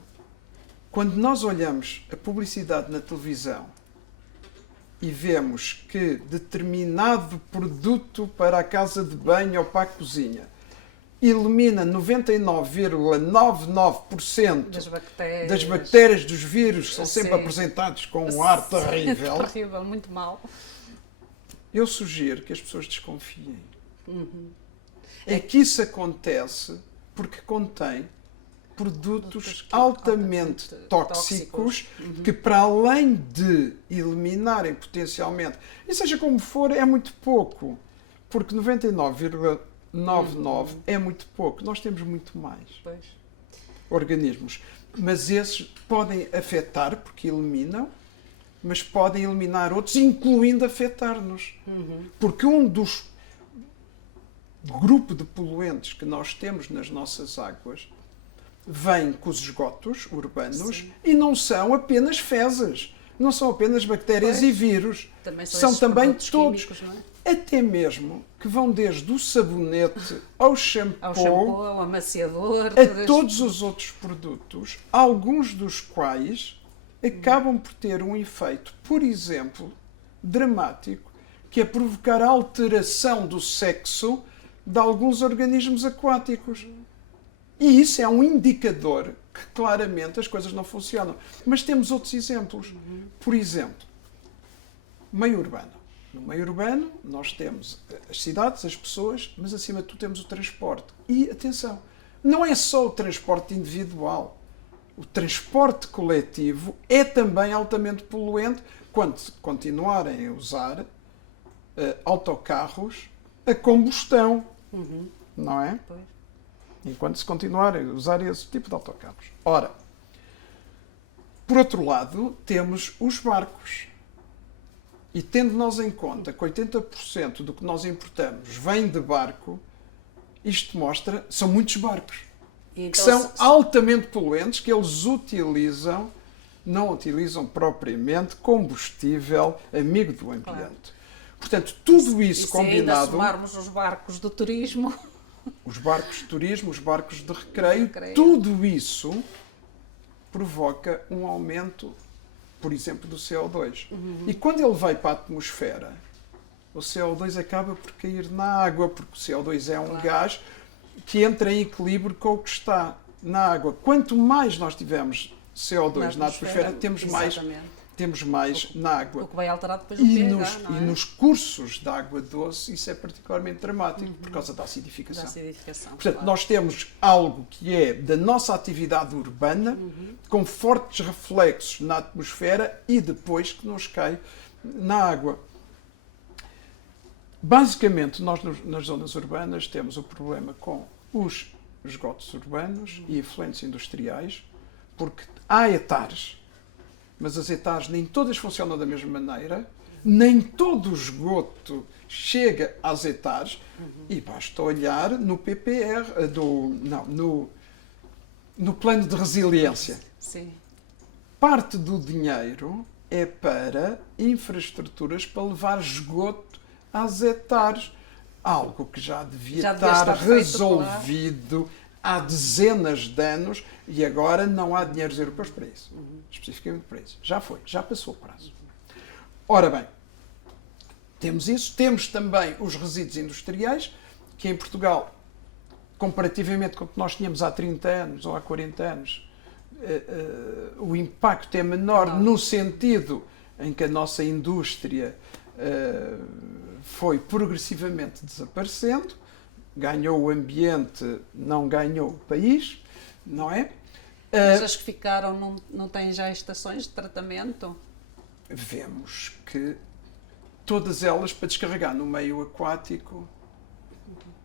quando nós olhamos a publicidade na televisão e vemos que determinado produto para a casa de banho ou para a cozinha elimina 99,99% das bactérias, dos vírus, que são sempre apresentados com um ar terrível. Terrível, muito mal. Eu sugiro que as pessoas desconfiem. É que isso acontece porque contém produtos altamente tóxicos que, para além de eliminarem potencialmente, e seja como for, é muito pouco, porque 99,99 é muito pouco. Nós temos muito mais organismos, mas esses podem afetar porque eliminam, mas podem eliminar outros, incluindo afetar-nos. Porque um dos grupos de poluentes que nós temos nas nossas águas vem com os esgotos urbanos e não são apenas fezes, não são apenas bactérias e vírus, são também todos, químicos, não é? Até mesmo que vão desde o sabonete ao shampoo, ao amaciador, a todos os outros produtos, alguns dos quais acabam por ter um efeito, por exemplo, dramático, que é provocar a alteração do sexo de alguns organismos aquáticos. E isso é um indicador que claramente as coisas não funcionam. Mas temos outros exemplos. Por exemplo, meio urbano. No meio urbano nós temos as cidades, as pessoas, mas acima de tudo temos o transporte. E atenção, não é só o transporte individual. O transporte coletivo é também altamente poluente quando continuarem a usar autocarros a combustão. Não é? Pois. Enquanto se continuarem a usar esse tipo de autocarros. Ora, por outro lado, temos os barcos. E tendo nós em conta que 80% do que nós importamos vem de barco, isto mostra, são muitos barcos. Então, que são altamente poluentes, que eles não utilizam propriamente combustível amigo do ambiente. Claro. Portanto, tudo isso combinado... Se ainda somarmos os barcos do turismo... Os barcos de turismo, os barcos de recreio, tudo isso provoca um aumento, por exemplo, do CO2. E quando ele vai para a atmosfera, o CO2 acaba por cair na água, porque o CO2 é um gás que entra em equilíbrio com o que está na água. Quanto mais nós tivermos CO2 na atmosfera temos mais temos mais na água. O que vai alterar depois o E pH, nos, não é? e nos cursos de água doce isso é particularmente dramático por causa da acidificação. Da acidificação. Portanto, claro. nós temos algo que é da nossa atividade urbana, com fortes reflexos na atmosfera e depois que nos cai na água. Basicamente, nós nas zonas urbanas temos o problema com os esgotos urbanos e efluentes industriais, porque há hectares, mas as hectares nem todas funcionam da mesma maneira, nem todo o esgoto chega às hectares, e basta olhar no PPR, no plano de resiliência. Sim. Parte do dinheiro é para infraestruturas para levar esgoto às hectares. Algo que já devia Já devia estar estar feito, resolvido há dezenas de anos e agora não há dinheiros europeus para isso. Especificamente para isso. Já foi, já passou o prazo. Ora bem, temos isso. Temos também os resíduos industriais, que em Portugal, comparativamente com o que nós tínhamos há 30 anos ou há 40 anos, o impacto é menor no sentido em que a nossa indústria foi progressivamente desaparecendo, ganhou o ambiente, não ganhou o país, não é? Mas as que ficaram não têm já estações de tratamento? Vemos que todas elas, para descarregar no meio aquático,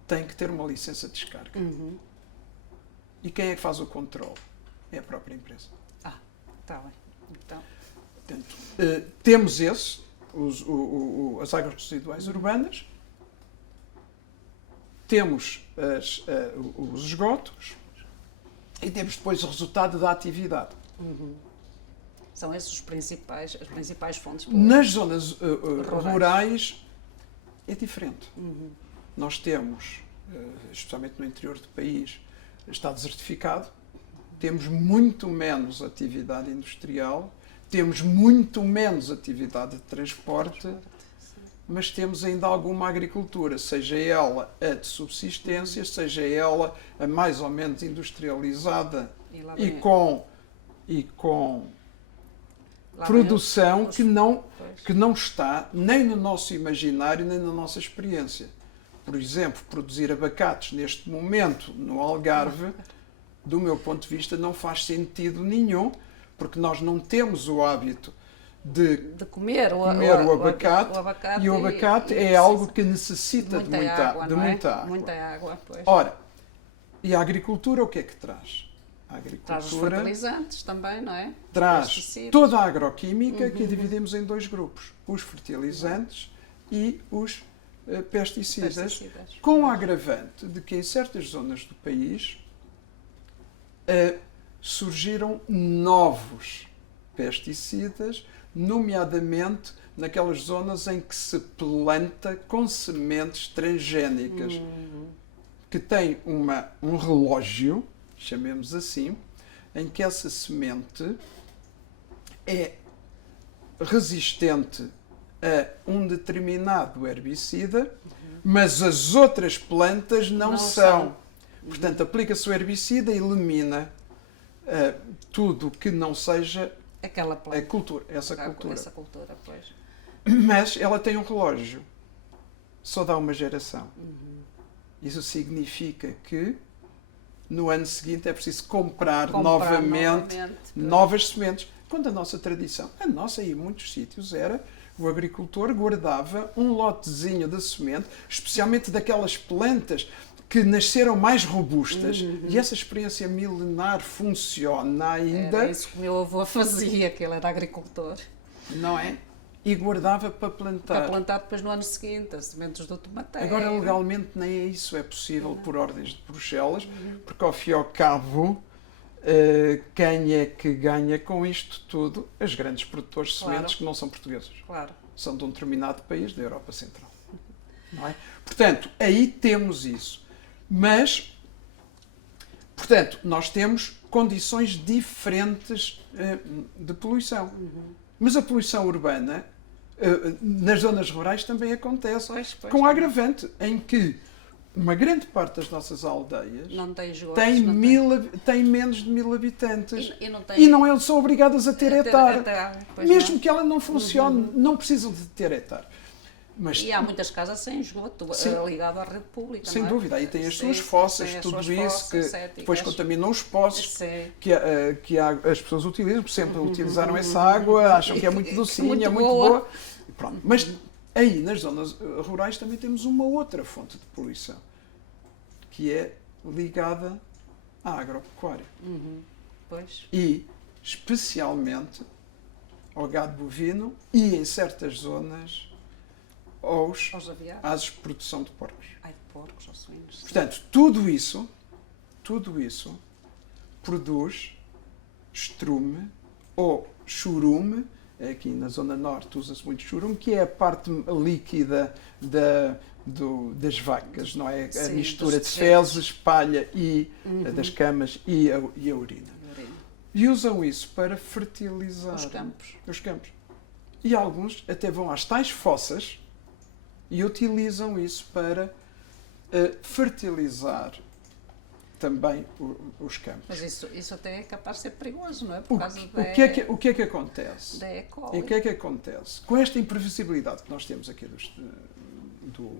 têm que ter uma licença de descarga. E quem é que faz o controle? É a própria empresa. Ah, está bem. Então, Portanto, temos as águas residuais urbanas, temos os esgotos e temos depois o resultado da atividade. são esses as principais fontes. Nas zonas rurais é diferente. Nós temos, especialmente no interior do país, está desertificado, temos muito menos atividade industrial, temos muito menos atividade de transporte, mas temos ainda alguma agricultura, seja ela a de subsistência, seja ela a mais ou menos industrializada e com produção que não está nem no nosso imaginário nem na nossa experiência. Por exemplo, produzir abacates neste momento no Algarve, do meu ponto de vista, não faz sentido nenhum, porque nós não temos o hábito de comer o abacate, e o abacate é algo que necessita de muita água. Muita água, pois. Ora, e a agricultura o que é que traz? A Traz os agricultura fertilizantes também, não é? traz Pesticidas. toda a agroquímica que dividimos em dois grupos, os fertilizantes e os pesticidas, com o agravante de que em certas zonas do país surgiram novos pesticidas, nomeadamente naquelas zonas em que se planta com sementes transgénicas, que tem um relógio, chamemos assim, em que essa semente é resistente a um determinado herbicida, mas as outras plantas não são. Portanto, aplica-se o herbicida e elimina tudo que não seja aquela planta. Essa cultura. Essa cultura, pois. Mas ela tem um relógio. Só dá uma geração. Isso significa que no ano seguinte é preciso comprar novamente novas sementes. Quando a nossa tradição, a nossa e em muitos sítios, era o agricultor guardava um lotezinho de semente, especialmente daquelas plantas que nasceram mais robustas, e essa experiência milenar funciona ainda. Era isso que o meu avô fazia, que ele era agricultor. Não é? E guardava para plantar. Para plantar depois no ano seguinte, as sementes do tomate. Agora, legalmente, nem isso é possível por ordens de Bruxelas, porque, ao fim e ao cabo, quem é que ganha com isto tudo? As grandes produtores de sementes que não são portugueses. Claro. São de um determinado país da Europa Central. Não é? Portanto, aí temos isso. Mas, portanto, nós temos condições diferentes de poluição. Mas a poluição urbana, nas zonas rurais, também acontece, com agravante, em que uma grande parte das nossas aldeias Não tem esgotos, tem, não tem menos de 1000 habitantes E não e não são obrigadas a ter etar. Pois Mesmo não. que ela não funcione, não precisam de ter etar. Mas, E há muitas casas sem esgoto, Sim. ligado à rede pública. sem não é? dúvida, aí tem as suas Sim, fossas, tem as tudo suas isso fossas que céticas. depois contaminam os poços Sim. as pessoas utilizam, sempre utilizaram essa água, acham que é muito docinha, Muito é muito boa. boa. Pronto. Mas aí, nas zonas rurais, também temos uma outra fonte de poluição, que é ligada à agropecuária. Pois. E, especialmente, ao gado bovino e, em certas zonas, Aos aviários. às produção de porcos. Ai, de porcos ou suínos. Portanto, tudo isso produz estrume ou churume. Aqui na zona norte usa-se muito churume, que é a parte líquida das vacas, não é? A Sim, mistura de dos fezes, palha e das camas e a urina. E usam isso para fertilizar Os campos. E alguns até vão às tais fossas e utilizam isso para fertilizar também os campos. Mas isso até é capaz de ser perigoso, não é? Por O causa que é que acontece? da E. E coli. o que é que acontece? Com esta imprevisibilidade que nós temos aqui do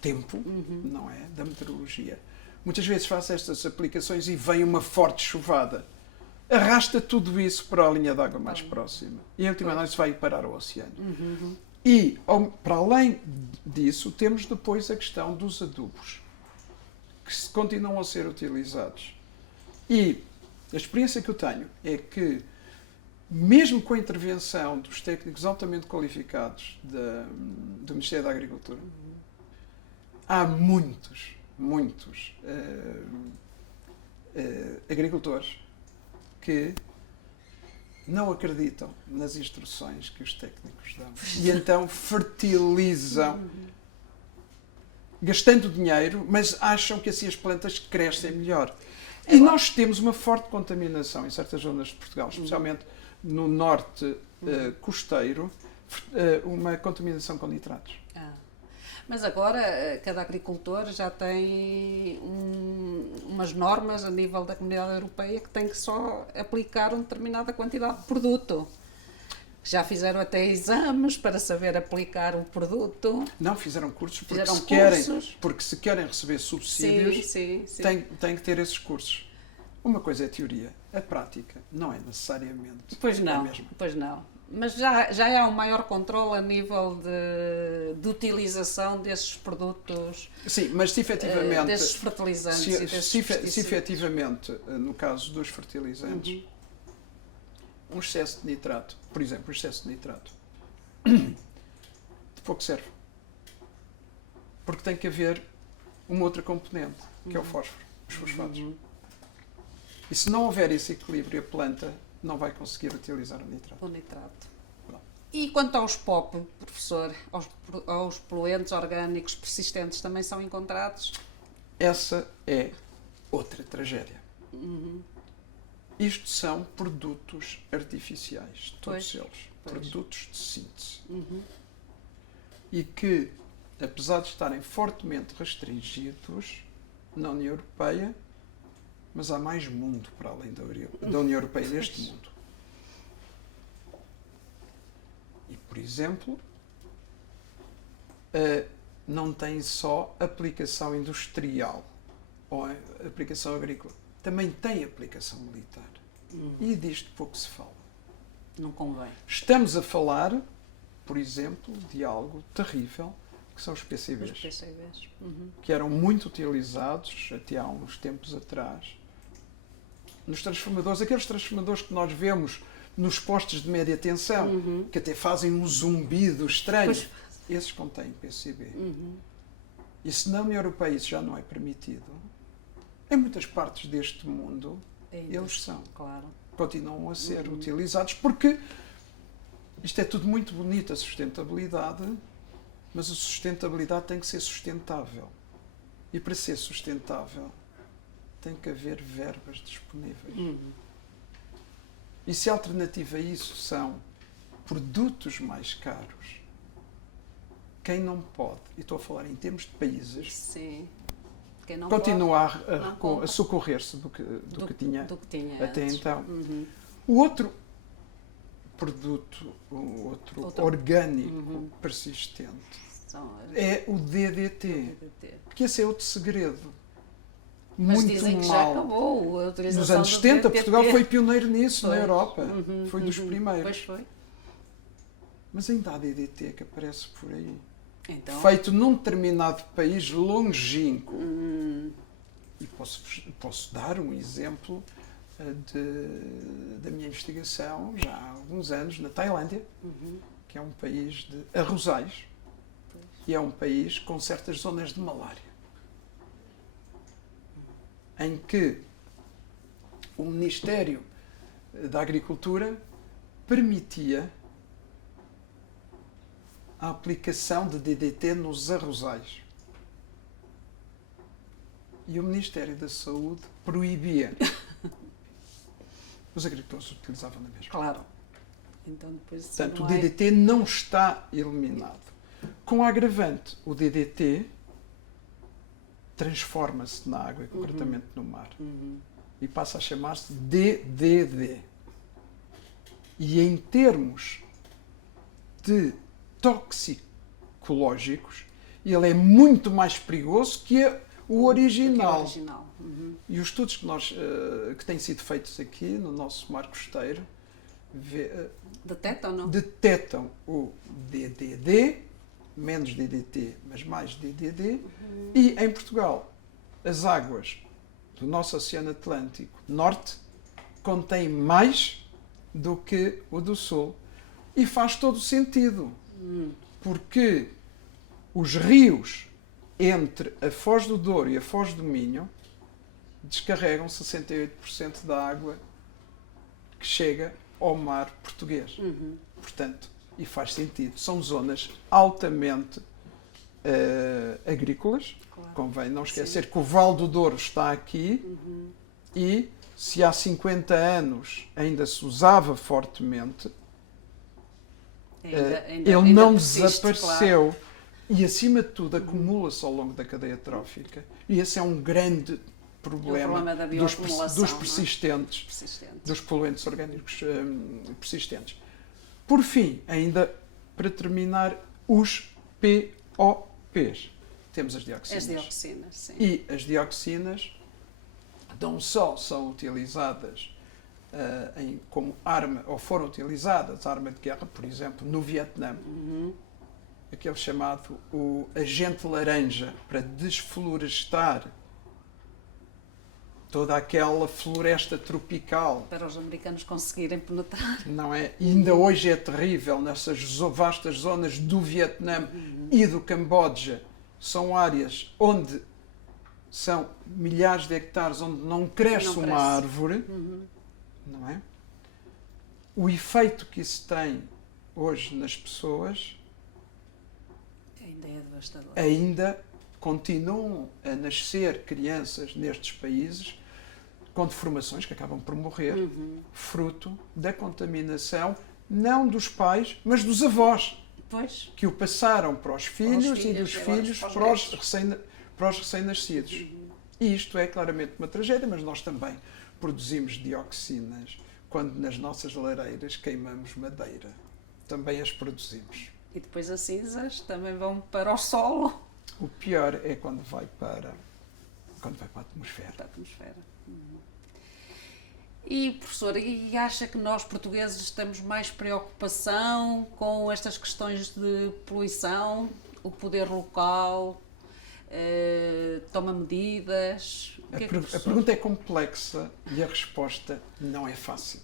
tempo, não é? Da meteorologia, muitas vezes faço estas aplicações e vem uma forte chuvada. Arrasta tudo isso para a linha de água mais próxima. E, em última análise, vai parar ao oceano. E, para além disso, temos depois a questão dos adubos, que continuam a ser utilizados. E a experiência que eu tenho é que, mesmo com a intervenção dos técnicos altamente qualificados do Ministério da Agricultura, há muitos agricultores que não acreditam nas instruções que os técnicos dão. E então fertilizam, gastando dinheiro, mas acham que assim as plantas crescem melhor. E nós temos uma forte contaminação em certas zonas de Portugal, especialmente no norte costeiro, uma contaminação com nitratos. Mas agora cada agricultor já tem umas normas a nível da Comunidade Europeia que tem que só aplicar uma determinada quantidade de produto. Já fizeram até exames para saber aplicar o produto. Não fizeram cursos porque, Fizeram porque se querem receber subsídios, Sim. têm que ter esses cursos. Uma coisa é a teoria, a prática não é necessariamente Pois a não, mesma. pois não. Mas já há um maior controle a nível de utilização desses produtos, Sim, mas se efetivamente, desses fertilizantes e desses se pesticidas. efetivamente, no caso dos fertilizantes, um excesso de nitrato, por exemplo, um excesso de nitrato, de pouco serve. Porque tem que haver uma outra componente, que é o fósforo, os fosfatos. E se não houver esse equilíbrio, a planta não vai conseguir utilizar o nitrato. O nitrato. E quanto aos POP, professor, aos poluentes orgânicos persistentes também são encontrados? Essa é outra tragédia. Isto são produtos artificiais, todos eles. Produtos de síntese. E que, apesar de estarem fortemente restringidos na União Europeia, mas há mais mundo para além da União Europeia neste mundo. E, por exemplo, não tem só aplicação industrial ou aplicação agrícola. Também tem aplicação militar. E disto pouco se fala. Não convém. Estamos a falar, por exemplo, de algo terrível, que são os Os PCBs. PCBs. Que eram muito utilizados até há uns tempos atrás nos transformadores, aqueles transformadores que nós vemos nos postes de média tensão, que até fazem um zumbido estranho. Pois. Esses contêm PCB. E se na União Europeia isso já não é permitido, em muitas partes deste mundo, eles são. Claro. Continuam a ser utilizados, porque isto é tudo muito bonito, a sustentabilidade, mas a sustentabilidade tem que ser sustentável. E para ser sustentável, tem que haver verbas disponíveis. E se a alternativa a isso são produtos mais caros, quem não pode, e estou a falar em termos de países, Sim. quem não continua pode, não compra. a socorrer-se do que tinha até antes. então. O outro produto, o outro orgânico persistente São as- é o DDT. Porque esse é outro segredo. Mas Muito dizem que já mal. acabou a utilização Nos anos do 70, DDT. Portugal foi pioneiro nisso na Pois. Europa. Foi dos Pois primeiros. foi. Mas ainda há DDT que aparece por aí. Então, Feito num determinado país longínquo. E posso dar um exemplo da minha investigação já há alguns anos na Tailândia, que é um país de arrozais e é um país com certas zonas de malária, em que o Ministério da Agricultura permitia a aplicação de DDT nos arrozais. E o Ministério da Saúde proibia. Os agricultores utilizavam na mesma. claro. Então, depois, isso Portanto, o não é- DDT não está eliminado. Com a agravante, o DDT transforma-se na água, e concretamente no mar. E passa a chamar-se DDD. E em termos de toxicológicos, ele é muito mais perigoso que o original. E os estudos que têm sido feitos aqui no nosso mar costeiro Detectam ou não? detectam o DDD, menos DDT, mas mais DDD, e em Portugal as águas do nosso Oceano Atlântico Norte contêm mais do que o do Sul. E faz todo o sentido, porque os rios entre a Foz do Douro e a Foz do Minho descarregam 68% da água que chega ao mar português. Portanto, e faz sentido, são zonas altamente agrícolas. Claro. Convém não esquecer que o Val do Douro está aqui e se há 50 anos ainda se usava fortemente, ele ainda não persiste, desapareceu. E, acima de tudo, acumula-se ao longo da cadeia trófica. E esse é um grande problema, problema da dos bioacumulação, não é? persistentes, Persistente. dos poluentes orgânicos persistentes. Por fim, ainda para terminar, os POPs. Temos as dioxinas. As dioxinas, sim. E as dioxinas não só são utilizadas como arma, ou foram utilizadas, arma de guerra, por exemplo, no Vietnã, aquele chamado o agente laranja, para desflorestar toda aquela floresta tropical. Para os americanos conseguirem penetrar. Não é? E ainda hoje é terrível nessas vastas zonas do Vietnã e do Camboja. São áreas onde são milhares de hectares onde não cresce Não uma cresce. árvore. Não é? O efeito que isso tem hoje nas pessoas Ainda é devastador. ainda continuam a nascer crianças nestes países com deformações que acabam por morrer, fruto da contaminação, não dos pais, mas dos avós, Pois, que o passaram para os filhos, e dos filhos, e agora filhos para os para os recém-nascidos. E isto é claramente uma tragédia, mas nós também produzimos dioxinas quando nas nossas lareiras queimamos madeira. Também as produzimos. e depois as cinzas também vão para o solo. O pior é quando vai para a atmosfera. Para a atmosfera. E, professor, e acha que nós portugueses temos mais preocupação com estas questões de poluição? O poder local toma medidas? O que é que o A professor- pergunta é complexa e a resposta não é fácil.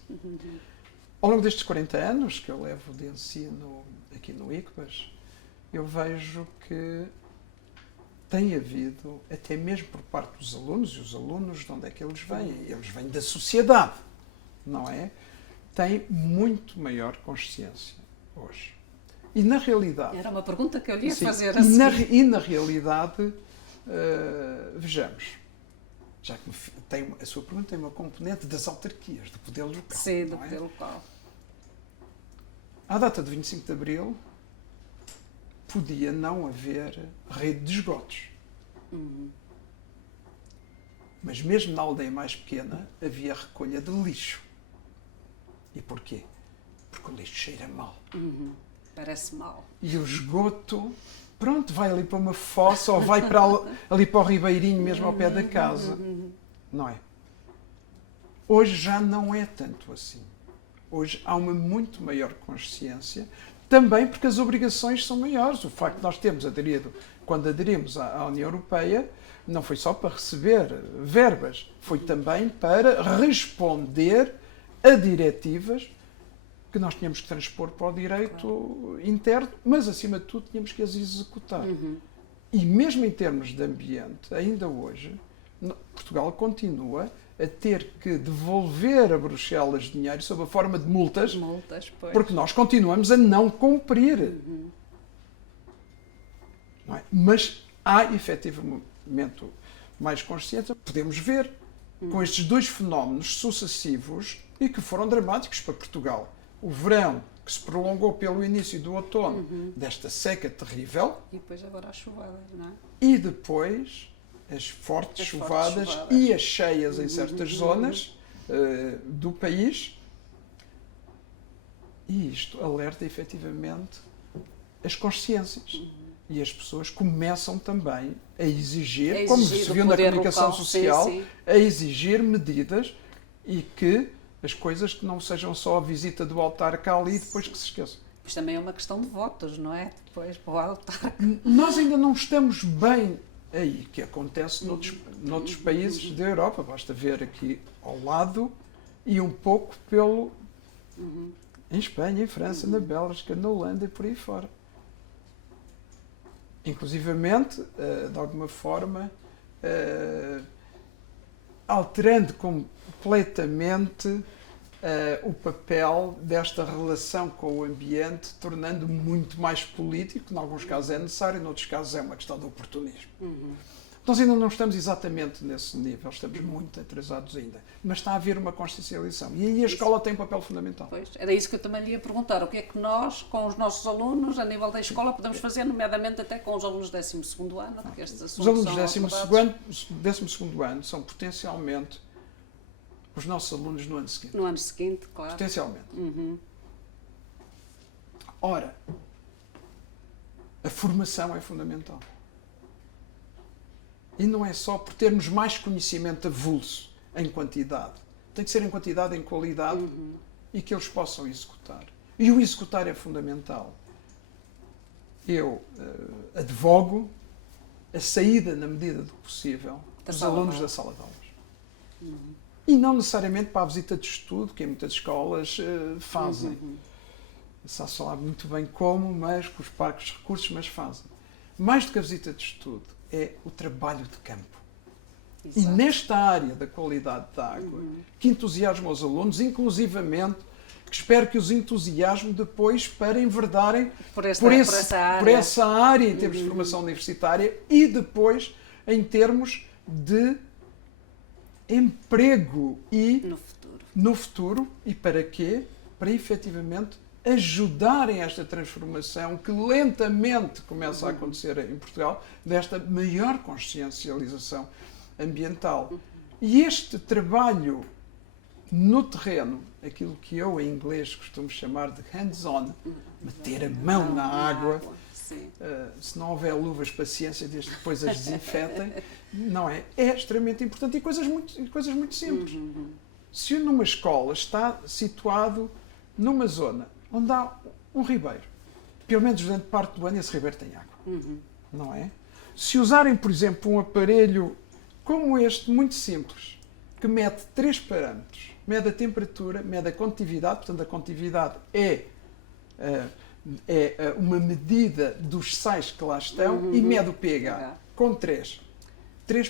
Ao longo destes 40 anos que eu levo de ensino aqui no ICBAS, eu vejo que tem havido, até mesmo por parte dos alunos, e os alunos de onde é que eles vêm? Eles vêm da sociedade, não é? Têm muito maior consciência hoje. E na realidade... Era uma pergunta que eu lhe ia Sim, fazer e, assim. e na realidade, vejamos, já que a sua pergunta tem uma componente das autarquias, do poder local. Sim, do não é? poder local. À data de 25 de Abril, podia não haver rede de esgotos. Mas mesmo na aldeia mais pequena havia recolha de lixo. E porquê? Porque o lixo cheira mal. Parece mal. E o esgoto, pronto, vai ali para uma fossa ou vai ali para o ribeirinho mesmo ao pé da casa. Não é? Hoje já não é tanto assim. Hoje há uma muito maior consciência, também porque as obrigações são maiores. O facto de nós termos aderido, quando aderimos à União Europeia, não foi só para receber verbas, foi também para responder a diretivas que nós tínhamos que transpor para o direito interno, mas acima de tudo tínhamos que as executar. E mesmo em termos de ambiente, ainda hoje, Portugal continua a ter que devolver a Bruxelas dinheiro sob a forma de multas, Pois. porque nós continuamos a não cumprir. Não é? Mas há efetivamente mais consciência. Podemos ver com estes dois fenómenos sucessivos e que foram dramáticos para Portugal. O verão, que se prolongou pelo início do outono, desta seca terrível, E depois agora as chuvadas, não é? e depois as fortes chuvadas e as cheias em certas zonas do país. E isto alerta efetivamente as consciências. E as pessoas começam também a exigir, como se viu na comunicação social, sim. a exigir medidas e que as coisas que não sejam só a visita do altar cá ali e depois que se esqueçam. Isto também é uma questão de votos, não é? Depois para o altar. Nós ainda não estamos bem aí, que acontece noutros países da Europa. Basta ver aqui ao lado e um pouco em Espanha, em França, na Bélgica, na Holanda e por aí fora. Inclusivamente, de alguma forma, alterando completamente o papel desta relação com o ambiente, tornando muito mais político, em alguns casos é necessário, em outros casos é uma questão de oportunismo. Nós ainda não estamos exatamente nesse nível, estamos muito atrasados ainda, mas está a haver uma consciencialização e aí a escola tem um papel fundamental. Pois, era isso que eu também lhe ia perguntar. O que é que nós, com os nossos alunos, a nível da escola, podemos fazer, nomeadamente até com os alunos do 12º ano, porque estes assuntos Os alunos são do abordados 12º ano são potencialmente os nossos alunos no ano seguinte. no ano seguinte, claro. Potencialmente. Ora, a formação é fundamental. E não é só por termos mais conhecimento avulso em quantidade. Tem que ser em quantidade, em qualidade e que eles possam executar. E o executar é fundamental. Eu advogo a saída, na medida do possível, dos alunos da sala de aulas. E não necessariamente para a visita de estudo, que em muitas escolas fazem. Sabe falar muito bem como, mas com os parques de recursos, mas fazem. Mais do que a visita de estudo, é o trabalho de campo. Exato. E nesta área da qualidade da água, que entusiasma os alunos, inclusivamente, que espero que os entusiasme depois para enverdarem por essa área em termos de formação universitária e depois em termos de emprego e no futuro. E para quê? Para efetivamente ajudarem esta transformação que lentamente começa a acontecer em Portugal, desta maior consciencialização ambiental. E este trabalho no terreno, aquilo que eu em inglês costumo chamar de hands-on, meter a mão na água, se não houver luvas, paciência, desde que depois as desinfetem, não é? É extremamente importante e coisas muito simples. Se numa escola está situado numa zona onde há um ribeiro, pelo menos durante parte do ano esse ribeiro tem água, não é? Se usarem, por exemplo, um aparelho como este, muito simples, que mede 3 parâmetros, mede a temperatura, mede a condutividade, portanto a condutividade é uma medida dos sais que lá estão, e mede o pH com 3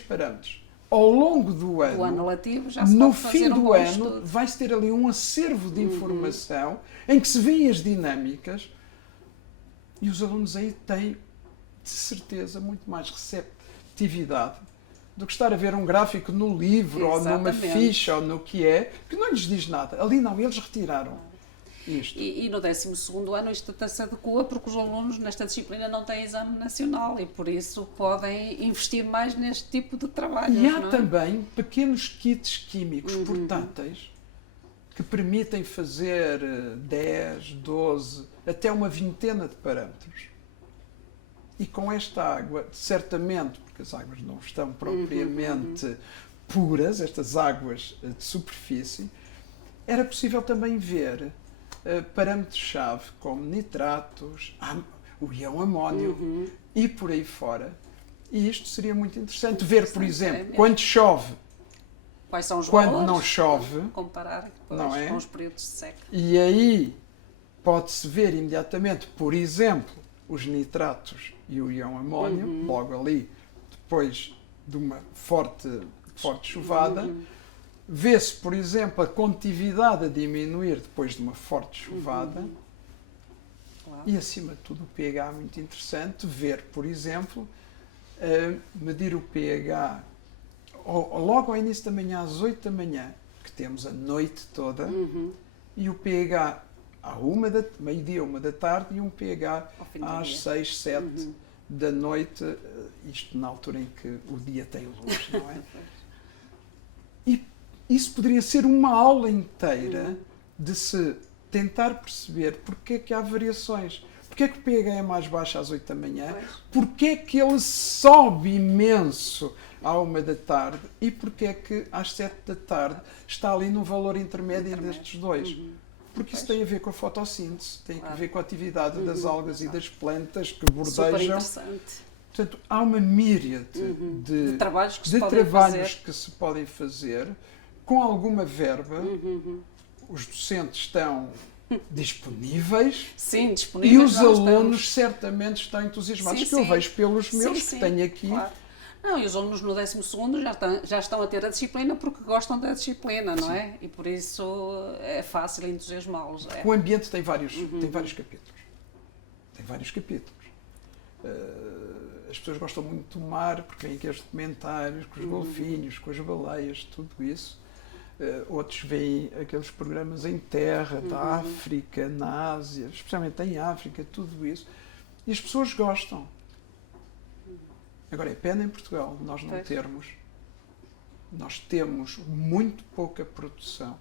parâmetros. Ao longo do ano, letivo, já se no pode fim fazer um do bom ano, estudo. vai-se ter ali um acervo de informação em que se vêem as dinâmicas e os alunos aí têm, de certeza, muito mais receptividade do que estar a ver um gráfico no livro ou numa ficha ou no que não lhes diz nada. Ali não, eles retiraram. isto. E no 12º ano isto até se adequa porque os alunos nesta disciplina não têm exame nacional e por isso podem investir mais neste tipo de trabalho. E há não é? também pequenos kits químicos portáteis que permitem fazer 10, 12, até uma vintena de parâmetros. E com esta água, certamente, porque as águas não estão propriamente puras, estas águas de superfície, era possível também ver parâmetros-chave como nitratos, o íon amónio e por aí fora. E isto seria muito interessante ver, por exemplo, quando chove, Quais são os quando valores? não chove, Comparar depois não é? com os períodos de seca. e aí pode-se ver imediatamente, por exemplo, os nitratos e o íon amónio, logo ali, depois de uma forte chuvada. Vê-se, por exemplo, a condutividade a diminuir depois de uma forte chuvada. Claro. E, acima de tudo, o pH é muito interessante. Ver, por exemplo, medir o pH logo ao início da manhã, às 8 da manhã, que temos a noite toda, e o pH meio-dia, 1 da tarde, e um pH Ao fim do às dia. 6, 7 da noite, isto na altura em que o dia tem luz, não é? E isso poderia ser uma aula inteira de se tentar perceber porque é que há variações. Porque é que o pH é mais baixo às 8 da manhã? Porque é que ele sobe imenso à 1 da tarde? E porque é que às 7 da tarde está ali no valor intermédio destes dois? Porque isso tem a ver com a fotossíntese, tem a ver com a atividade das algas e das plantas que Super bordejam. interessante. Portanto, há uma míriade De trabalhos que se de podem trabalhos fazer. que se podem fazer com alguma verba. Os docentes estão disponíveis Sim, e disponíveis. os nós estamos. alunos certamente estão entusiasmados, Sim, que eu sim. vejo pelos meus Sim, que tenho aqui. claro. Não, e os alunos no 12º já estão a ter a disciplina porque gostam da disciplina, não é? E por isso é fácil entusiasmá-los. É. O ambiente tem vários capítulos. Tem vários capítulos. As pessoas gostam muito do mar porque vêm aqui os documentários com os golfinhos, com as baleias, tudo isso. Outros veem aqueles programas em terra, da África, na Ásia, especialmente em África, tudo isso. E as pessoas gostam. Agora, é pena em Portugal nós não termos. Nós temos muito pouca produção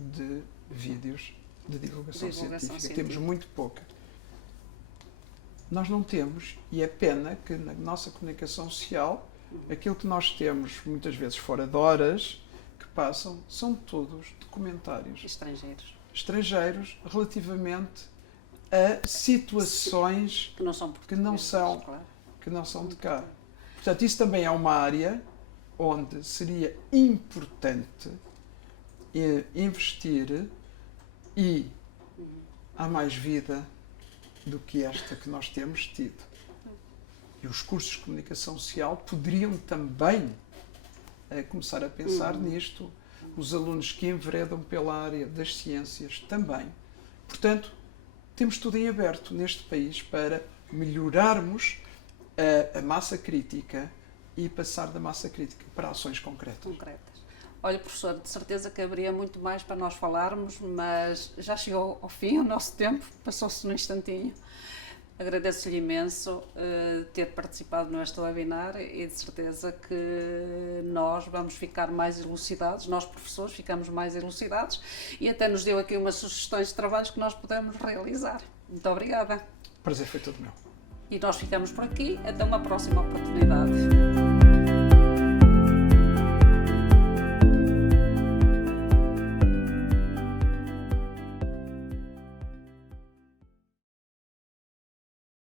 de vídeos de divulgação científica. Temos muito pouca. Nós não temos, e é pena que na nossa comunicação social, aquilo que nós temos muitas vezes fora de horas que passam, são todos documentários estrangeiros relativamente a situações Que não são que não são, claro. que não são de cá. Portanto, isso também é uma área onde seria importante investir, e há mais vida do que esta que nós temos tido. E os cursos de comunicação social poderiam também começar a pensar nisto. Os alunos que enveredam pela área das ciências também. Portanto, temos tudo em aberto neste país para melhorarmos a massa crítica e passar da massa crítica para ações concretas. Olha, professor, de certeza que haveria muito mais para nós falarmos, mas já chegou ao fim o nosso tempo, passou-se num instantinho. Agradeço-lhe imenso ter participado neste webinar e de certeza que nós vamos ficar mais elucidados, nós professores ficamos mais elucidados, e até nos deu aqui umas sugestões de trabalhos que nós podemos realizar. Muito obrigada. O prazer foi todo meu. E nós ficamos por aqui, até uma próxima oportunidade.